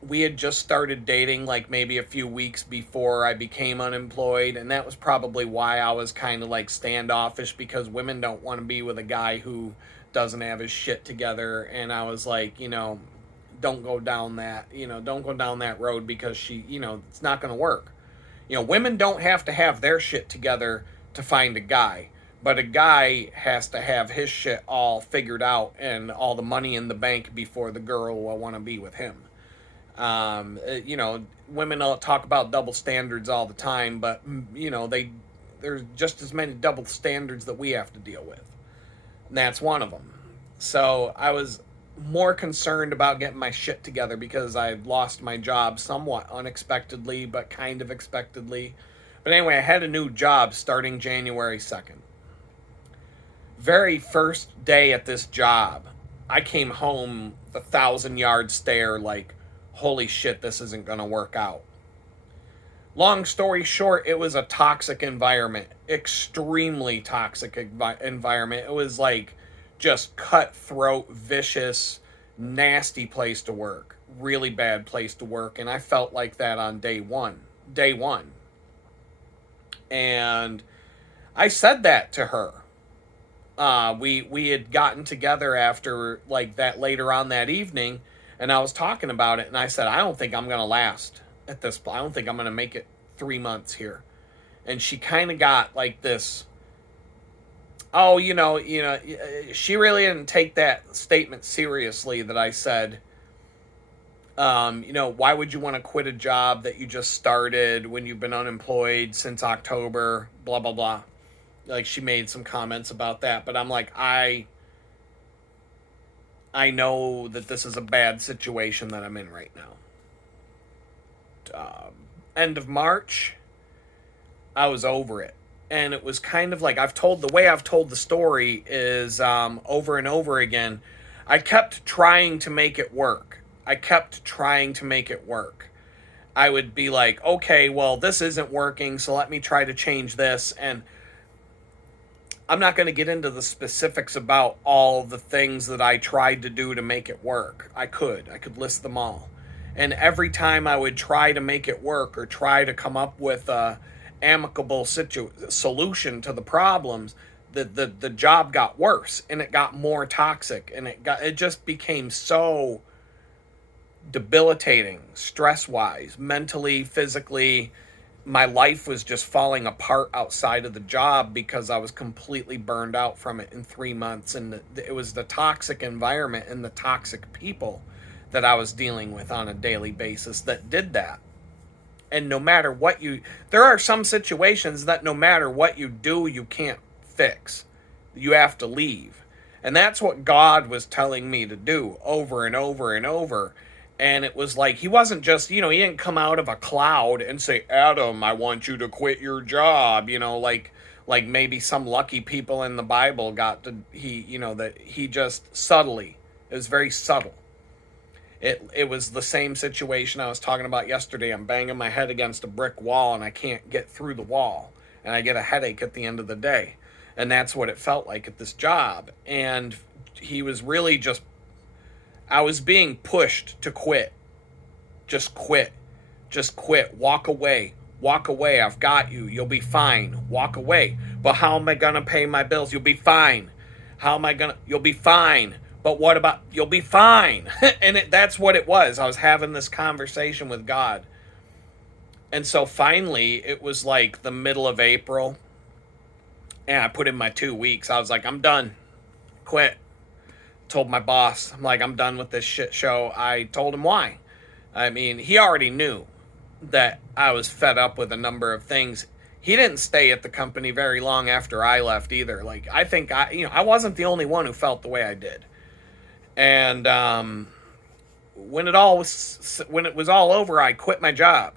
We had just started dating like maybe a few weeks before I became unemployed, and that was probably why I was kind of like standoffish, because women don't want to be with a guy who doesn't have his shit together. And I was like, don't go down that road, because it's not going to work. Women don't have to have their shit together to find a guy, but a guy has to have his shit all figured out and all the money in the bank before the girl will want to be with him. Women talk about double standards all the time, but there's just as many double standards that we have to deal with, and that's one of them. So I was more concerned about getting my shit together, because I had lost my job somewhat unexpectedly, but kind of expectedly. But anyway, I had a new job starting January 2nd. Very first day at this job, I came home 1,000-yard stare, like, holy shit, this isn't going to work out. Long story short, it was a toxic environment, extremely toxic environment. It was like just cutthroat, vicious, nasty place to work, really bad place to work. And I felt like that on day one. And I said that to her. We had gotten together after like that later on that evening, and I was talking about it, and I said, I don't think I'm going to last at this point. I don't think I'm going to make it 3 months here. And she kind of got like this, she really didn't take that statement seriously that I said, why would you want to quit a job that you just started when you've been unemployed since October, blah, blah, blah. Like, she made some comments about that, but I'm like, I know that this is a bad situation that I'm in right now. End of March, I was over it. And it was kind of like, the way I've told the story is over and over again. I kept trying to make it work. I would be like, okay, well, this isn't working, so let me try to change this. And I'm not going to get into the specifics about all the things that I tried to do to make it work. I could list them all. And every time I would try to make it work or try to come up with a amicable solution to the problems, the job got worse, and it got more toxic, and it just became so debilitating, stress-wise, mentally, physically. My life was just falling apart outside of the job because I was completely burned out from it in 3 months. And it was the toxic environment and the toxic people that I was dealing with on a daily basis that did that. And no matter what there are some situations that no matter what you do, you can't fix. You have to leave. And that's what God was telling me to do over and over and over. And it was like, he wasn't just, he didn't come out of a cloud and say, Adam, I want you to quit your job. Like maybe some lucky people in the Bible got to, that he just subtly, it was very subtle. It was the same situation I was talking about yesterday. I'm banging my head against a brick wall and I can't get through the wall. And I get a headache at the end of the day. And that's what it felt like at this job. And he was really just, I was being pushed to quit. Just quit. Walk away. I've got you. You'll be fine. Walk away. But how am I going to pay my bills? You'll be fine. You'll be fine. But what about, you'll be fine. And that's what it was. I was having this conversation with God. And so finally, it was like the middle of April. And I put in my 2 weeks. I was like, I'm done. Quit. Told my boss, I'm like, I'm done with this shit show. I told him why. I mean, he already knew that I was fed up with a number of things. he didn't stay at the company very long after I left either. Like, I think I wasn't the only one who felt the way I did. And when it was all over, I quit my job.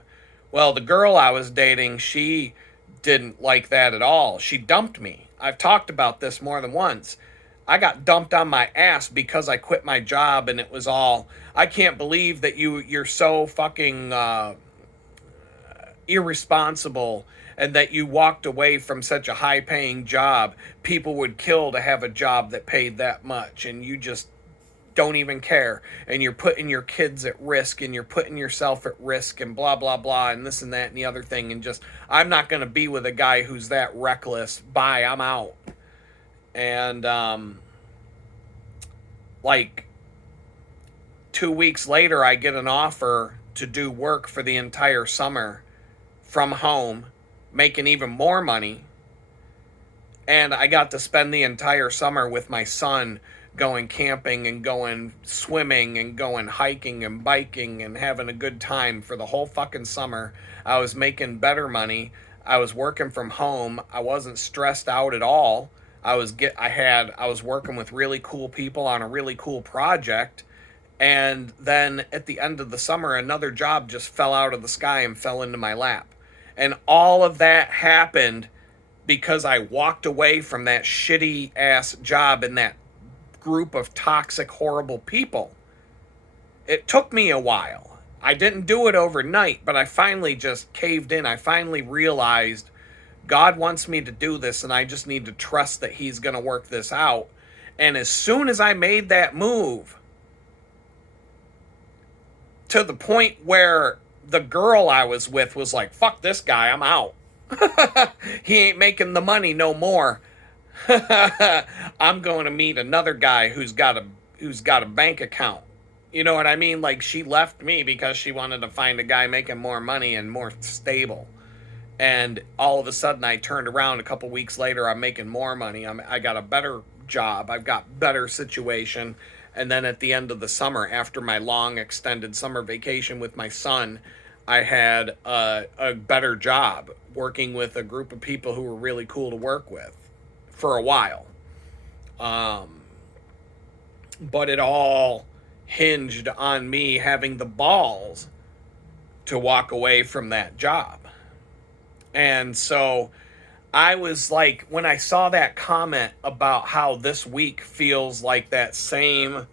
Well, the girl I was dating, she didn't like that at all. She dumped me. I've talked about this more than once. I got dumped on my ass because I quit my job, and it was all, I can't believe that you're so fucking irresponsible, and that you walked away from such a high paying job. People would kill to have a job that paid that much, and you just don't even care, and you're putting your kids at risk, and you're putting yourself at risk, and blah blah blah, and this and that and the other thing, and just, I'm not going to be with a guy who's that reckless. Bye, I'm out. And like 2 weeks later, I get an offer to do work for the entire summer from home, making even more money. And I got to spend the entire summer with my son, going camping and going swimming and going hiking and biking and having a good time for the whole fucking summer. I was making better money. I was working from home. I wasn't stressed out at all. I was working with really cool people on a really cool project. And then at the end of the summer, another job just fell out of the sky and fell into my lap. And all of that happened because I walked away from that shitty ass job and that group of toxic, horrible people. It took me a while. I didn't do it overnight, but I finally just caved in. I finally realized God wants me to do this, and I just need to trust that he's going to work this out. And as soon as I made that move, to the point where the girl I was with was like, fuck this guy, I'm out. He ain't making the money no more. I'm going to meet another guy who's got a bank account. You know what I mean? Like, she left me because she wanted to find a guy making more money and more stable. And all of a sudden, I turned around a couple weeks later, I'm making more money. I got a better job. I've got better situation. And then at the end of the summer, after my long extended summer vacation with my son, I had a better job working with a group of people who were really cool to work with for a while. But it all hinged on me having the balls to walk away from that job. And so I was like, when I saw that comment about how this week feels like that same,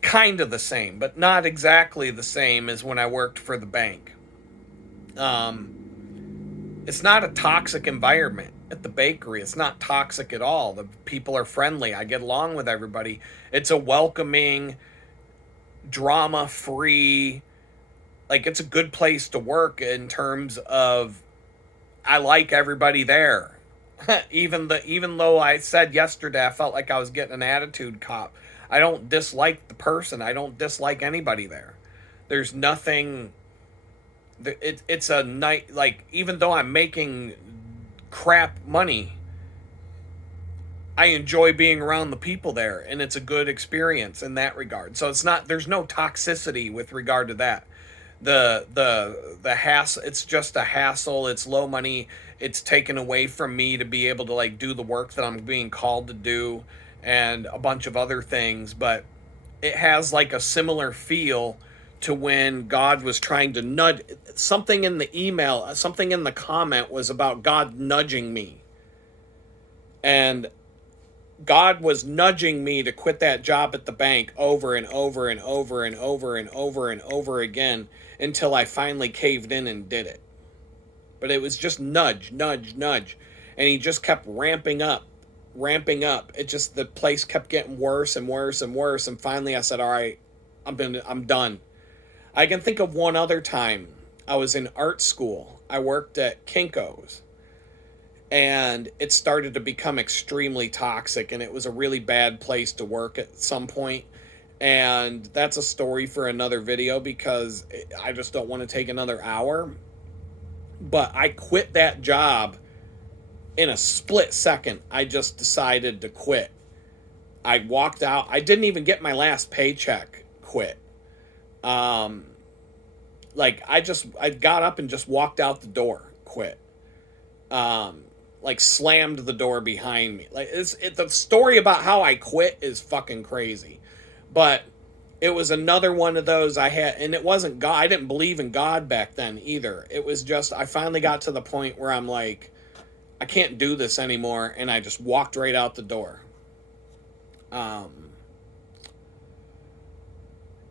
kind of the same, but not exactly the same as when I worked for the bank. It's not a toxic environment at the bakery. It's not toxic at all. The people are friendly. I get along with everybody. It's a welcoming, drama-free, like, it's a good place to work in terms of, I like everybody there. Even though I said yesterday I felt like I was getting an attitude cop. I don't dislike the person. I don't dislike anybody there. There's nothing. It's a night, like, even though I'm making crap money, I enjoy being around the people there, and it's a good experience in that regard. So there's no toxicity with regard to that. The hassle, it's just a hassle. It's low money. It's taken away from me to be able to, like, do the work that I'm being called to do and a bunch of other things. But it has like a similar feel to when God was trying to nudge something in the email, something in the comment was about God nudging me. And God was nudging me to quit that job at the bank over and over and over and over and over and over again until I finally caved in and did it. But it was just nudge, nudge, nudge. And he just kept ramping up. It just, the place kept getting worse and worse and worse. And finally I said, all right, I'm done. I can think of one other time. I was in art school. I worked at Kinko's. And it started to become extremely toxic, and it was a really bad place to work at some point. And that's a story for another video because I just don't want to take another hour. But I quit that job in a split second. I just decided to quit. I walked out. I didn't even get my last paycheck. Quit. I got up and just walked out the door. Quit. like slammed the door behind me. Like the story about how I quit is fucking crazy. But it was another one of those I had, and it wasn't God. I didn't believe in God back then either. It was just, I finally got to the point where I'm like, I can't do this anymore, and I just walked right out the door.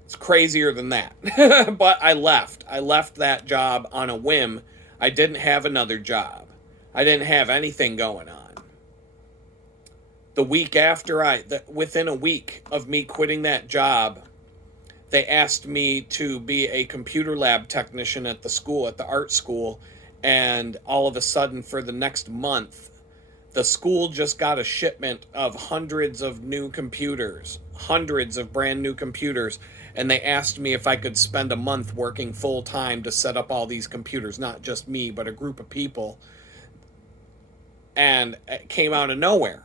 It's crazier than that. But I left. I left that job on a whim. I didn't have another job. I didn't have anything going on. The week after within a week of me quitting that job, they asked me to be a computer lab technician at the school, at the art school, and all of a sudden for the next month, the school just got a shipment of hundreds of new computers, hundreds of brand new computers, and they asked me if I could spend a month working full time to set up all these computers, not just me, but a group of people. And it came out of nowhere.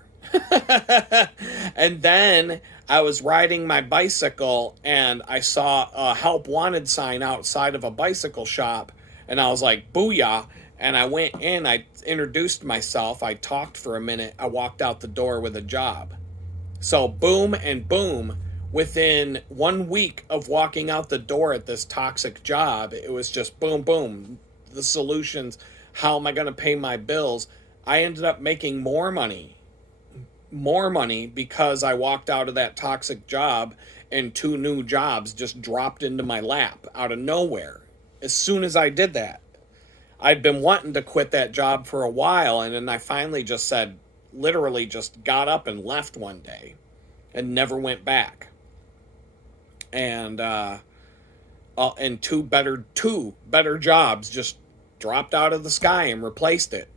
And then I was riding my bicycle and I saw a help wanted sign outside of a bicycle shop, and I was like, booyah. And I went in, I introduced myself, I talked for a minute, I walked out the door with a job. So boom and boom, within 1 week of walking out the door at this toxic job, it was just boom, boom, the solutions. How am I going to pay my bills? I ended up making more money because I walked out of that toxic job, and 2 new jobs just dropped into my lap out of nowhere. As soon as I did that, I'd been wanting to quit that job for a while, and then I finally just said, literally just got up and left one day and never went back. And two better jobs just dropped out of the sky and replaced it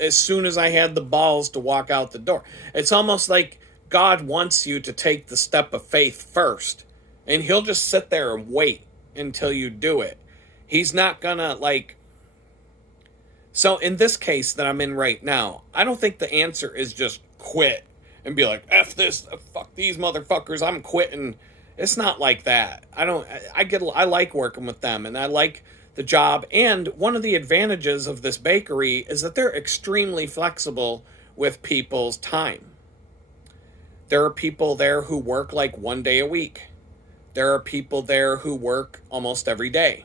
as soon as I had the balls to walk out the door. It's almost like God wants you to take the step of faith first, and he'll just sit there and wait until you do it. He's not gonna so in this case that I'm in right now, I don't think the answer is just quit and be like, F this, fuck these motherfuckers, I'm quitting. It's not like that. I like working with them, and I like the job. And one of the advantages of this bakery is that they're extremely flexible with people's time. There are people there who work like 1 day a week. There are people there who work almost every day.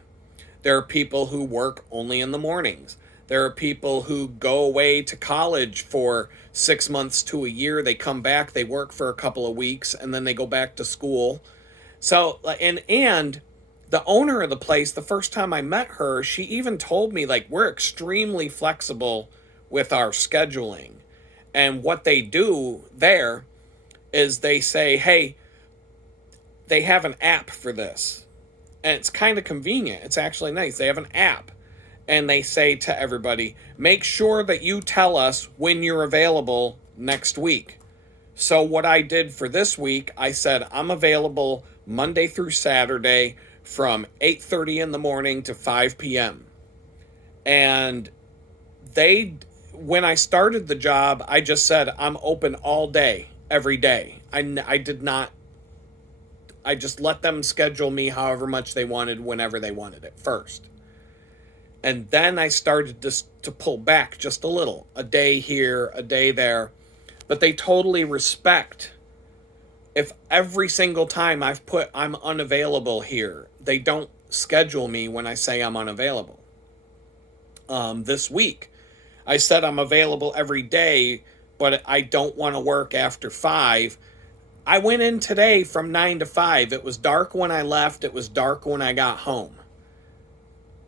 There are people who work only in the mornings. There are people who go away to college for 6 months to a year. They come back, they work for a couple of weeks, and then they go back to school. So, and the owner of the place, the first time I met her, she even told me, like, we're extremely flexible with our scheduling. And what they do there is they say, hey, they have an app for this. And it's kind of convenient. It's actually nice. They have an app. And they say to everybody, make sure that you tell us when you're available next week. So what I did for this week, I said, I'm available Monday through Saturday from 8:30 in the morning to 5 p.m. And when I started the job, I just said, I'm open all day, every day. I just let them schedule me however much they wanted, whenever they wanted it first. And then I started to pull back just a little, a day here, a day there. But they totally respect if every single time I've put I'm unavailable here, they don't schedule me when I say I'm unavailable. This week, I said I'm available every day, but I don't want to work after 5. I went in today from 9 to 5. It was dark when I left. It was dark when I got home.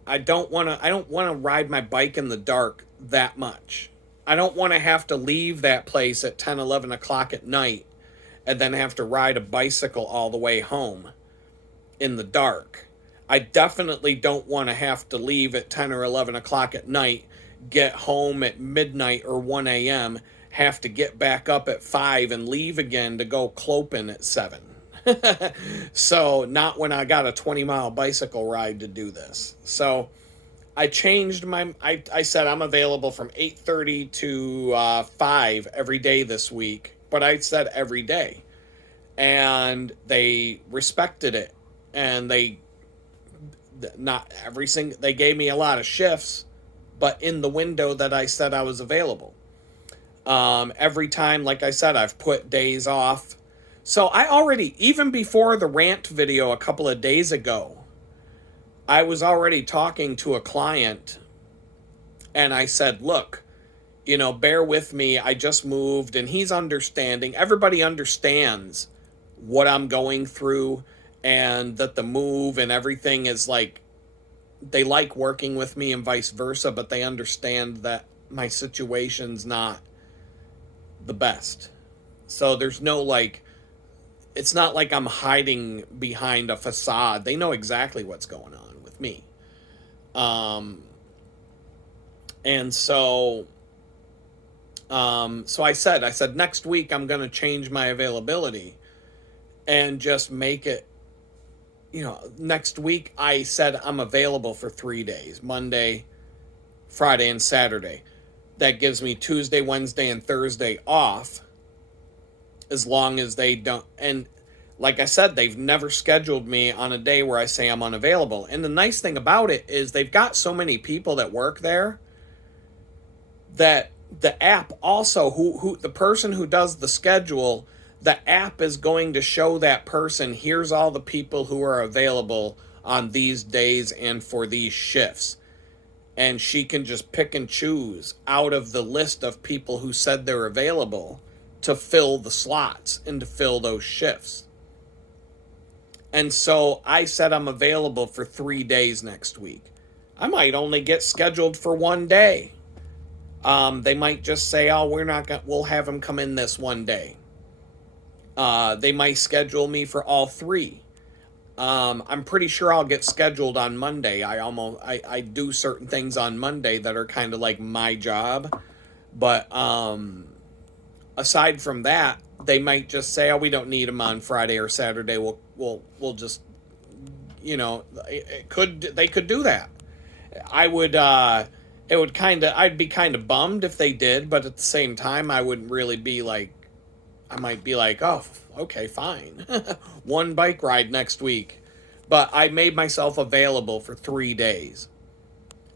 I don't want to ride my bike in the dark that much. I don't want to have to leave that place at 10, 11 o'clock at night and then have to ride a bicycle all the way home in the dark. I definitely don't want to have to leave at 10 or 11 o'clock at night, get home at midnight or 1 a.m., have to get back up at 5 and leave again to go cloping at 7. So not when I got a 20-mile bicycle ride to do this. So I changed I said I'm available from 8:30 to 5 every day this week, but I said every day. And they respected it. And they gave me a lot of shifts, but in the window that I said I was available. Every time, like I said, I've put days off. So I already, even before the rant video a couple of days ago, I was already talking to a client, and I said, look, bear with me. I just moved, and he's understanding. Everybody understands what I'm going through, and that the move and everything is like, they like working with me and vice versa, but they understand that my situation's not the best. So there's no like, it's not like I'm hiding behind a facade. They know exactly what's going on with me. And so I said next week I'm going to change my availability and just make it, next week I said I'm available for 3 days, Monday, Friday, and Saturday. That gives me Tuesday, Wednesday, and Thursday off, as long as they don't. And like I said, they've never scheduled me on a day where I say I'm unavailable. And the nice thing about it is they've got so many people that work there that the app also, who the person who does the schedule, the app is going to show that person, here's all the people who are available on these days and for these shifts. And she can just pick and choose out of the list of people who said they're available to fill the slots and to fill those shifts. And so I said I'm available for 3 days next week. I might only get scheduled for 1 day. They might just say, oh, we'll have him come in this 1 day. They might schedule me for all 3. I'm pretty sure I'll get scheduled on Monday. I do certain things on Monday that are kind of like my job. But aside from that, they might just say, oh, we don't need him on Friday or Saturday. We'll just, they could do that. I'd be kind of bummed if they did, but at the same time, I wouldn't really be like, I might be like, oh, okay, fine. 1 bike ride next week. But I made myself available for 3 days.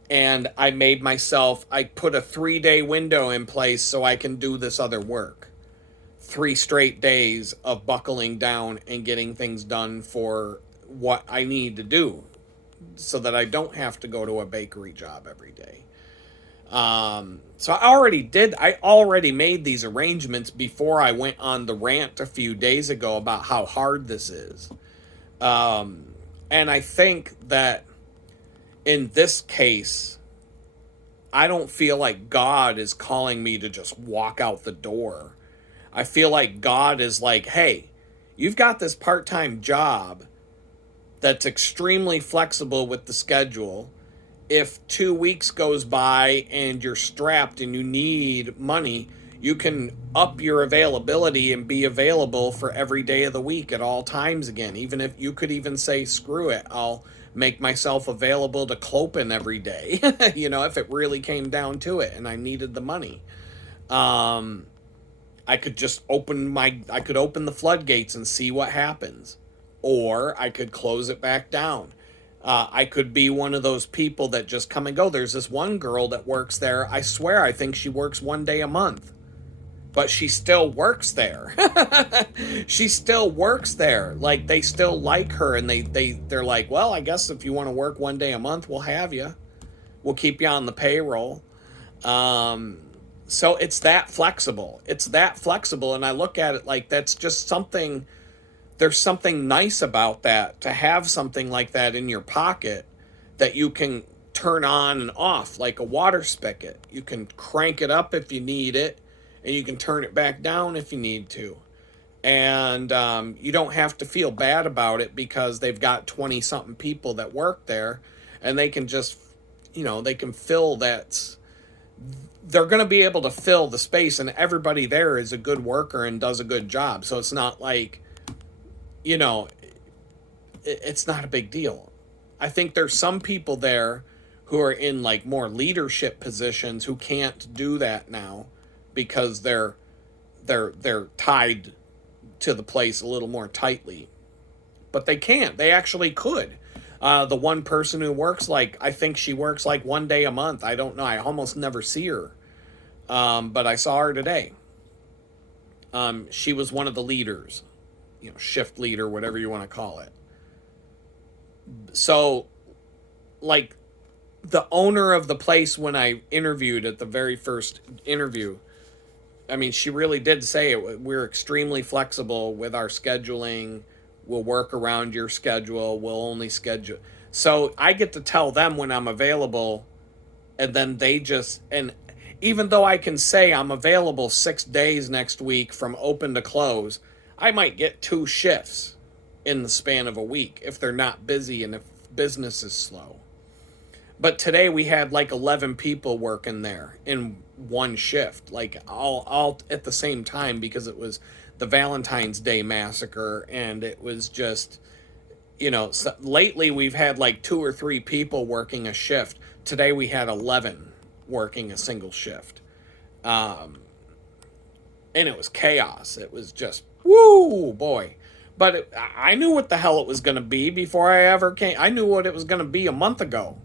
And I put a 3-day window in place so I can do this other work. 3 straight days of buckling down and getting things done for what I need to do, so that I don't have to go to a bakery job every day. So I already made these arrangements before I went on the rant a few days ago about how hard this is. And I think that in this case, I don't feel like God is calling me to just walk out the door. I feel like God is like, hey, you've got this part-time job that's extremely flexible with the schedule. If 2 weeks goes by and you're strapped and you need money, you can up your availability and be available for every day of the week at all times again. Even if you could even say, screw it, I'll make myself available to Clopen every day, if it really came down to it and I needed the money. I could just open the floodgates and see what happens. Or I could close it back down. I could be one of those people that just come and go. There's this one girl that works there. I swear, I think she works 1 day a month. But she still works there. She still works there. Like, they still like her. And they're like, well, I guess if you want to work 1 day a month, we'll have you. We'll keep you on the payroll. So it's that flexible. And I look at it like that's just something. There's something nice about that, to have something like that in your pocket that you can turn on and off like a water spigot. You can crank it up if you need it, and you can turn it back down if you need to. And you don't have to feel bad about it because they've got 20-something people that work there, and they can just, they can fill that. They're going to be able to fill the space, and everybody there is a good worker and does a good job. So it's not like, it's not a big deal. I think there's some people there who are in like more leadership positions who can't do that now because they're tied to the place a little more tightly. But they can't. They actually could. The one person who works, like, I think she works like 1 day a month. I don't know. I almost never see her. But I saw her today. She was one of the leaders, shift leader, whatever you want to call it. So, like, the owner of the place, when I interviewed at the very first interview, I mean, she really did say it. We're extremely flexible with our scheduling. We'll work around your schedule. We'll only schedule. So I get to tell them when I'm available, and then they just, and even though I can say I'm available 6 days next week from open to close, I might get 2 shifts in the span of a week if they're not busy and if business is slow. But today we had like 11 people working there in one shift, like all at the same time, because it was the Valentine's Day Massacre, and it was just, so lately we've had like 2 or 3 people working a shift. Today we had 11 working a single shift. And it was chaos. It was just, woo, boy. But I knew what the hell it was going to be before I ever came. I knew what it was going to be a month ago.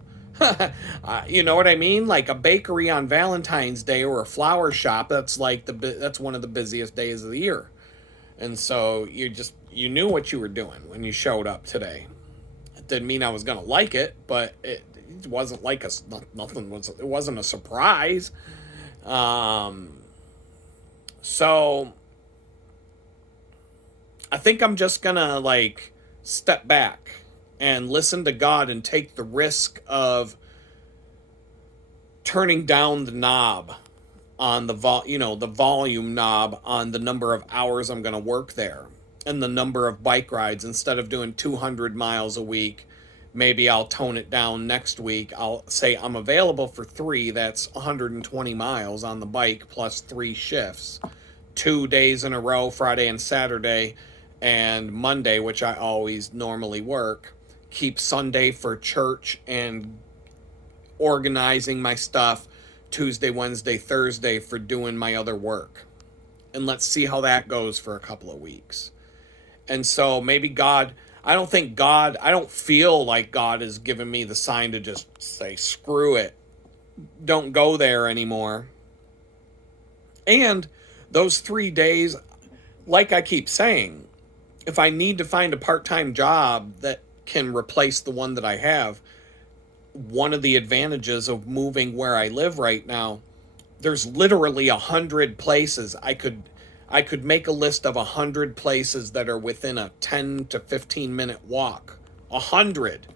You know what I mean? Like a bakery on Valentine's Day or a flower shop, that's one of the busiest days of the year. And so you knew what you were doing when you showed up today. It didn't mean I was going to like it, but it wasn't like it wasn't a surprise. So I think I'm just going to like step back and listen to God and take the risk of turning down the knob on the volume knob on the number of hours I'm going to work there and the number of bike rides. Instead of doing 200 miles a week, maybe I'll tone it down next week. I'll say I'm available for 3. That's 120 miles on the bike plus 3 shifts, 2 days in a row, Friday and Saturday, and Monday, which I always normally work. Keep Sunday for church and organizing my stuff. Tuesday, Wednesday, Thursday for doing my other work. And let's see how that goes for a couple of weeks. And so maybe I don't feel like God has given me the sign to just say, screw it. Don't go there anymore. And those 3 days, like I keep saying, if I need to find a part-time job that can replace the one that I have, one of the advantages of moving where I live right now, there's literally 100 places. I could make a list of 100 places that are within a 10 to 15 minute walk. 100.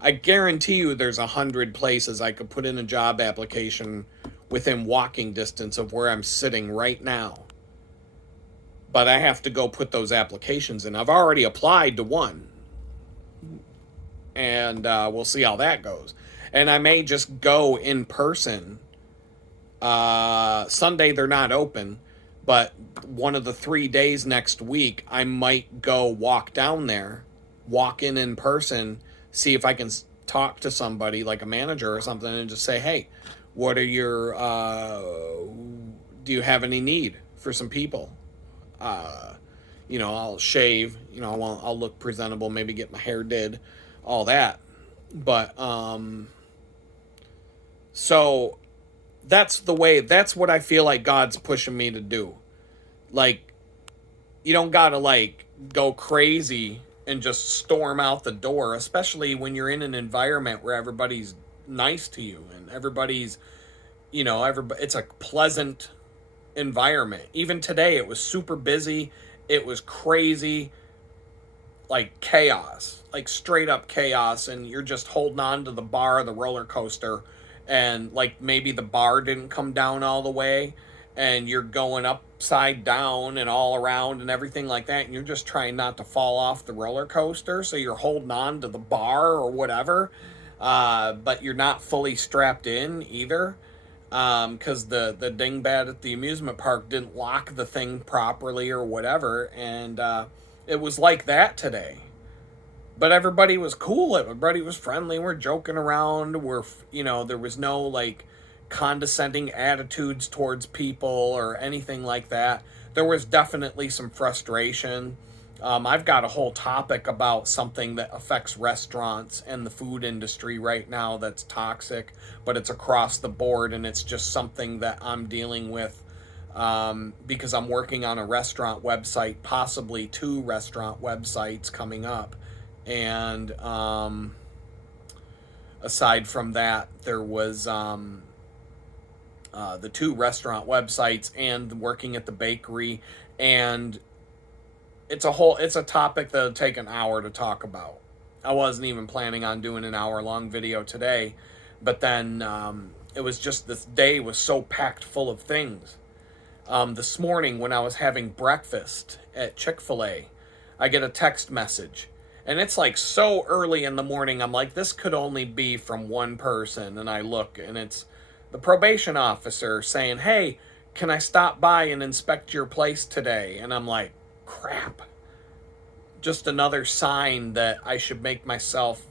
I guarantee you there's 100 places I could put in a job application within walking distance of where I'm sitting right now. But I have to go put those applications in. I've already applied to one. And we'll see how that goes. And I may just go in person. Sunday they're not open, but one of the 3 days next week, I might go walk down there, walk in person, see if I can talk to somebody like a manager or something, and just say, hey, what are your, do you have any need for some people? I'll shave, I'll look presentable, maybe get my hair did, all that. But, so that's what I feel like God's pushing me to do. Like, you don't gotta like go crazy and just storm out the door, especially when you're in an environment where everybody's nice to you and everybody's, it's a pleasant environment. Even today, it was super busy. It was crazy, like chaos, like straight up chaos. And you're just holding on to the bar of the roller coaster. And like maybe the bar didn't come down all the way and you're going upside down and all around and everything like that. And you're just trying not to fall off the roller coaster. So you're holding on to the bar or whatever. But you're not fully strapped in either. Because the dingbat at the amusement park didn't lock the thing properly or whatever. And it was like that today. But everybody was cool. Everybody was friendly. We're joking around. There was no like condescending attitudes towards people or anything like that. There was definitely some frustration. I've got a whole topic about something that affects restaurants and the food industry right now that's toxic, but it's across the board, and it's just something that I'm dealing with because I'm working on a restaurant website, possibly 2 restaurant websites coming up. And aside from that, there was the 2 restaurant websites and working at the bakery, and it's a topic that'll take an hour to talk about. I wasn't even planning on doing an hour long video today, but then it was just, this day was so packed full of things. This morning when I was having breakfast at Chick-fil-A, I get a text message, and it's like so early in the morning. I'm like, this could only be from one person, and I look, and it's the probation officer saying, hey, can I stop by and inspect your place today? And I'm like, crap. Just another sign that I should make myself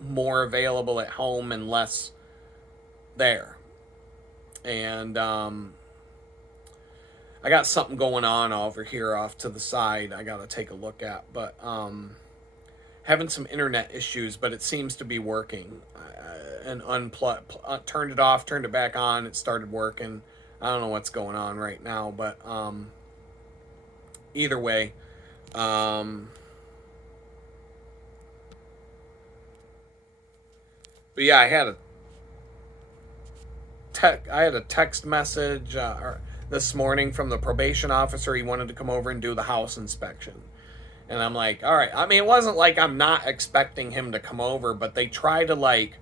more available at home and less there. And I got something going on over here off to the side I gotta take a look at, but having some internet issues, but it seems to be working. And turned it off, turned it back on, it started working. I don't know what's going on right now, but either way, but yeah, I had a text message this morning from the probation officer. He wanted to come over and do the house inspection. And I'm like, all right. I mean, it wasn't like I'm not expecting him to come over, but they try to, like,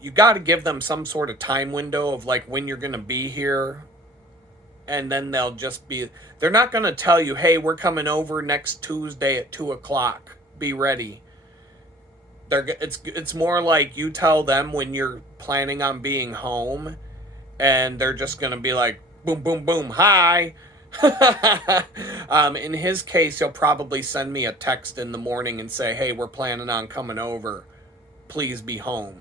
you got to give them some sort of time window of like when you're going to be here. And then they'll just be, they're not going to tell you, hey, we're coming over next Tuesday at 2:00. Be ready. It's more like you tell them when you're planning on being home, and they're just going to be like, boom, boom, boom, hi. In his case, he'll probably send me a text in the morning and say, hey, we're planning on coming over. Please be home.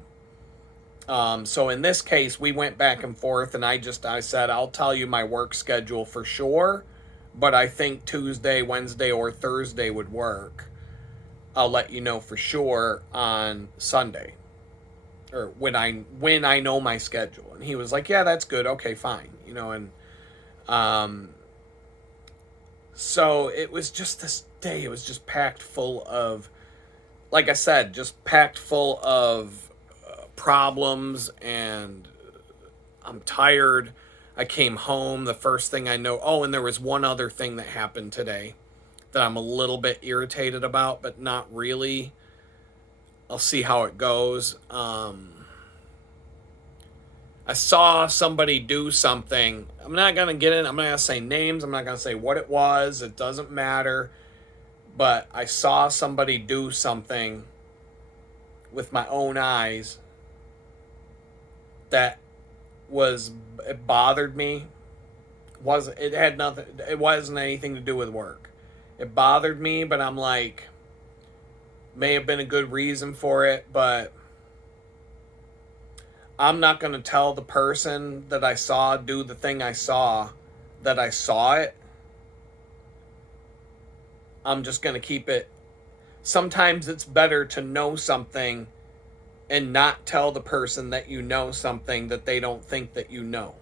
So in this case, we went back and forth, and I said, I'll tell you my work schedule for sure, but I think Tuesday, Wednesday, or Thursday would work. I'll let you know for sure on Sunday, or when I know my schedule. And he was like, yeah, that's good. Okay, fine. And so it was just this day. It was just packed full of, like I said, just packed full of problems, and I'm tired. I came home. The first thing I know, and there was one other thing that happened today that I'm a little bit irritated about, but not really. I'll see how it goes. I saw somebody do something. I'm not going to get in. I'm not going to say names. I'm not going to say what it was. It doesn't matter. But I saw somebody do something with my own eyes that it bothered me. It wasn't anything to do with work. It bothered me, but I'm like, may have been a good reason for it, but I'm not going to tell the person that I saw do the thing I saw that I saw it. I'm just going to keep it. Sometimes it's better to know something and not tell the person that you know something that they don't think that you know.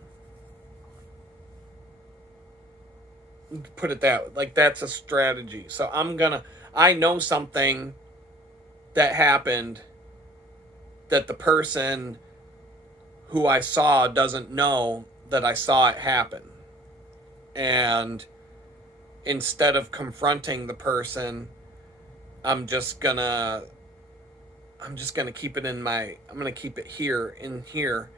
Put it that way. Like, that's a strategy. So I know something that happened that the person who I saw doesn't know that I saw it happen. And instead of confronting the person, I'm just gonna keep it I'm gonna keep it in here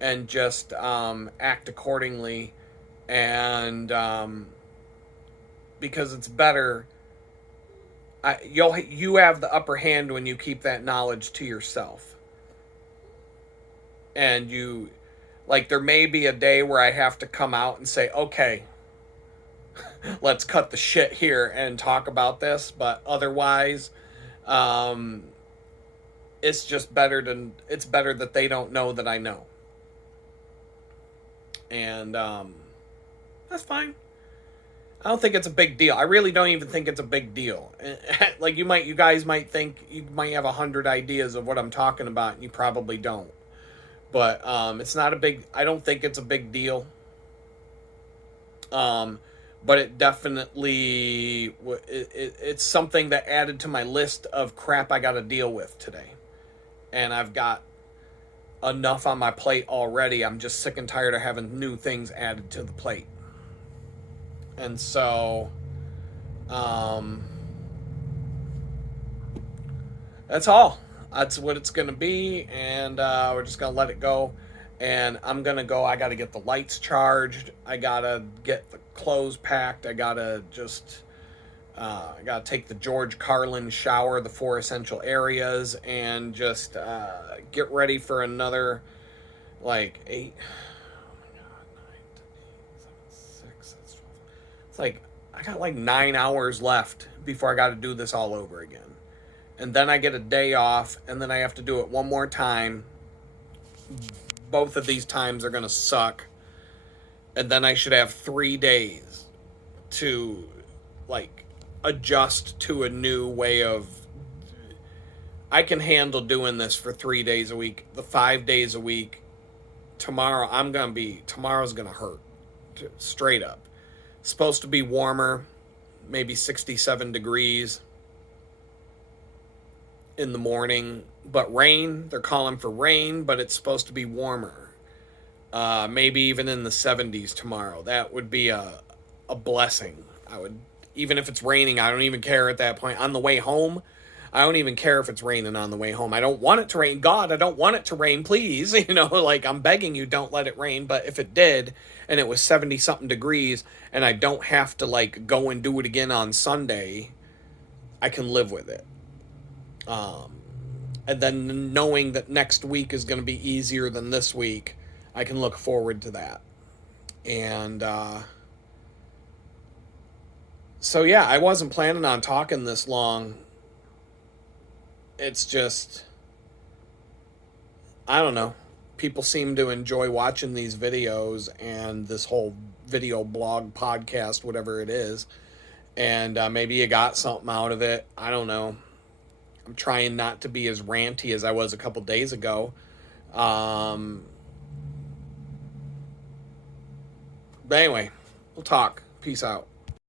and just act accordingly. And because it's better, you have the upper hand when you keep that knowledge to yourself. And there may be a day where I have to come out and say, okay, let's cut the shit here and talk about this. But otherwise, it's just better that they don't know that I know. And that's fine. I don't think it's a big deal. I really don't even think it's a big deal. Like you guys might think you might have 100 ideas of what I'm talking about, and you probably don't. But it's not a big. I don't think it's a big deal. Um, but it definitely it's something that added to my list of crap I got to deal with today, and I've got enough on my plate already. I'm just sick and tired of having new things added to the plate. And so um, that's all. That's what it's going to be. And we're just going to let it go. And I'm going to go. I got to get the lights charged. I got to get the clothes packed. I got to just. I got to take the George Carlin shower, the 4 essential areas, and just get ready for another, like, 8. Oh my God, 9, 10, 7, 6. That's 12. It's like, I got like 9 hours left before I got to do this all over again. And then I get a day off, and then I have to do it one more time. Both of these times are going to suck. And then I should have 3 days to, like, adjust to a new way of. I can handle doing this for 3 days a week. The 5 days a week, tomorrow's gonna hurt, straight up. It's supposed to be warmer, maybe 67 degrees in the morning, but rain. They're calling for rain, but it's supposed to be warmer. Maybe even in the 70s tomorrow. That would be a blessing. Even if it's raining, I don't even care at that point. On the way home, I don't even care if it's raining on the way home. I don't want it to rain. God, I don't want it to rain, please. Like, I'm begging you, don't let it rain. But if it did, and it was 70-something degrees, and I don't have to, like, go and do it again on Sunday, I can live with it. And then knowing that next week is going to be easier than this week, I can look forward to that. And, so yeah, I wasn't planning on talking this long. It's just, I don't know. People seem to enjoy watching these videos and this whole video blog podcast, whatever it is. And maybe you got something out of it. I don't know. I'm trying not to be as ranty as I was a couple days ago. But anyway, we'll talk. Peace out.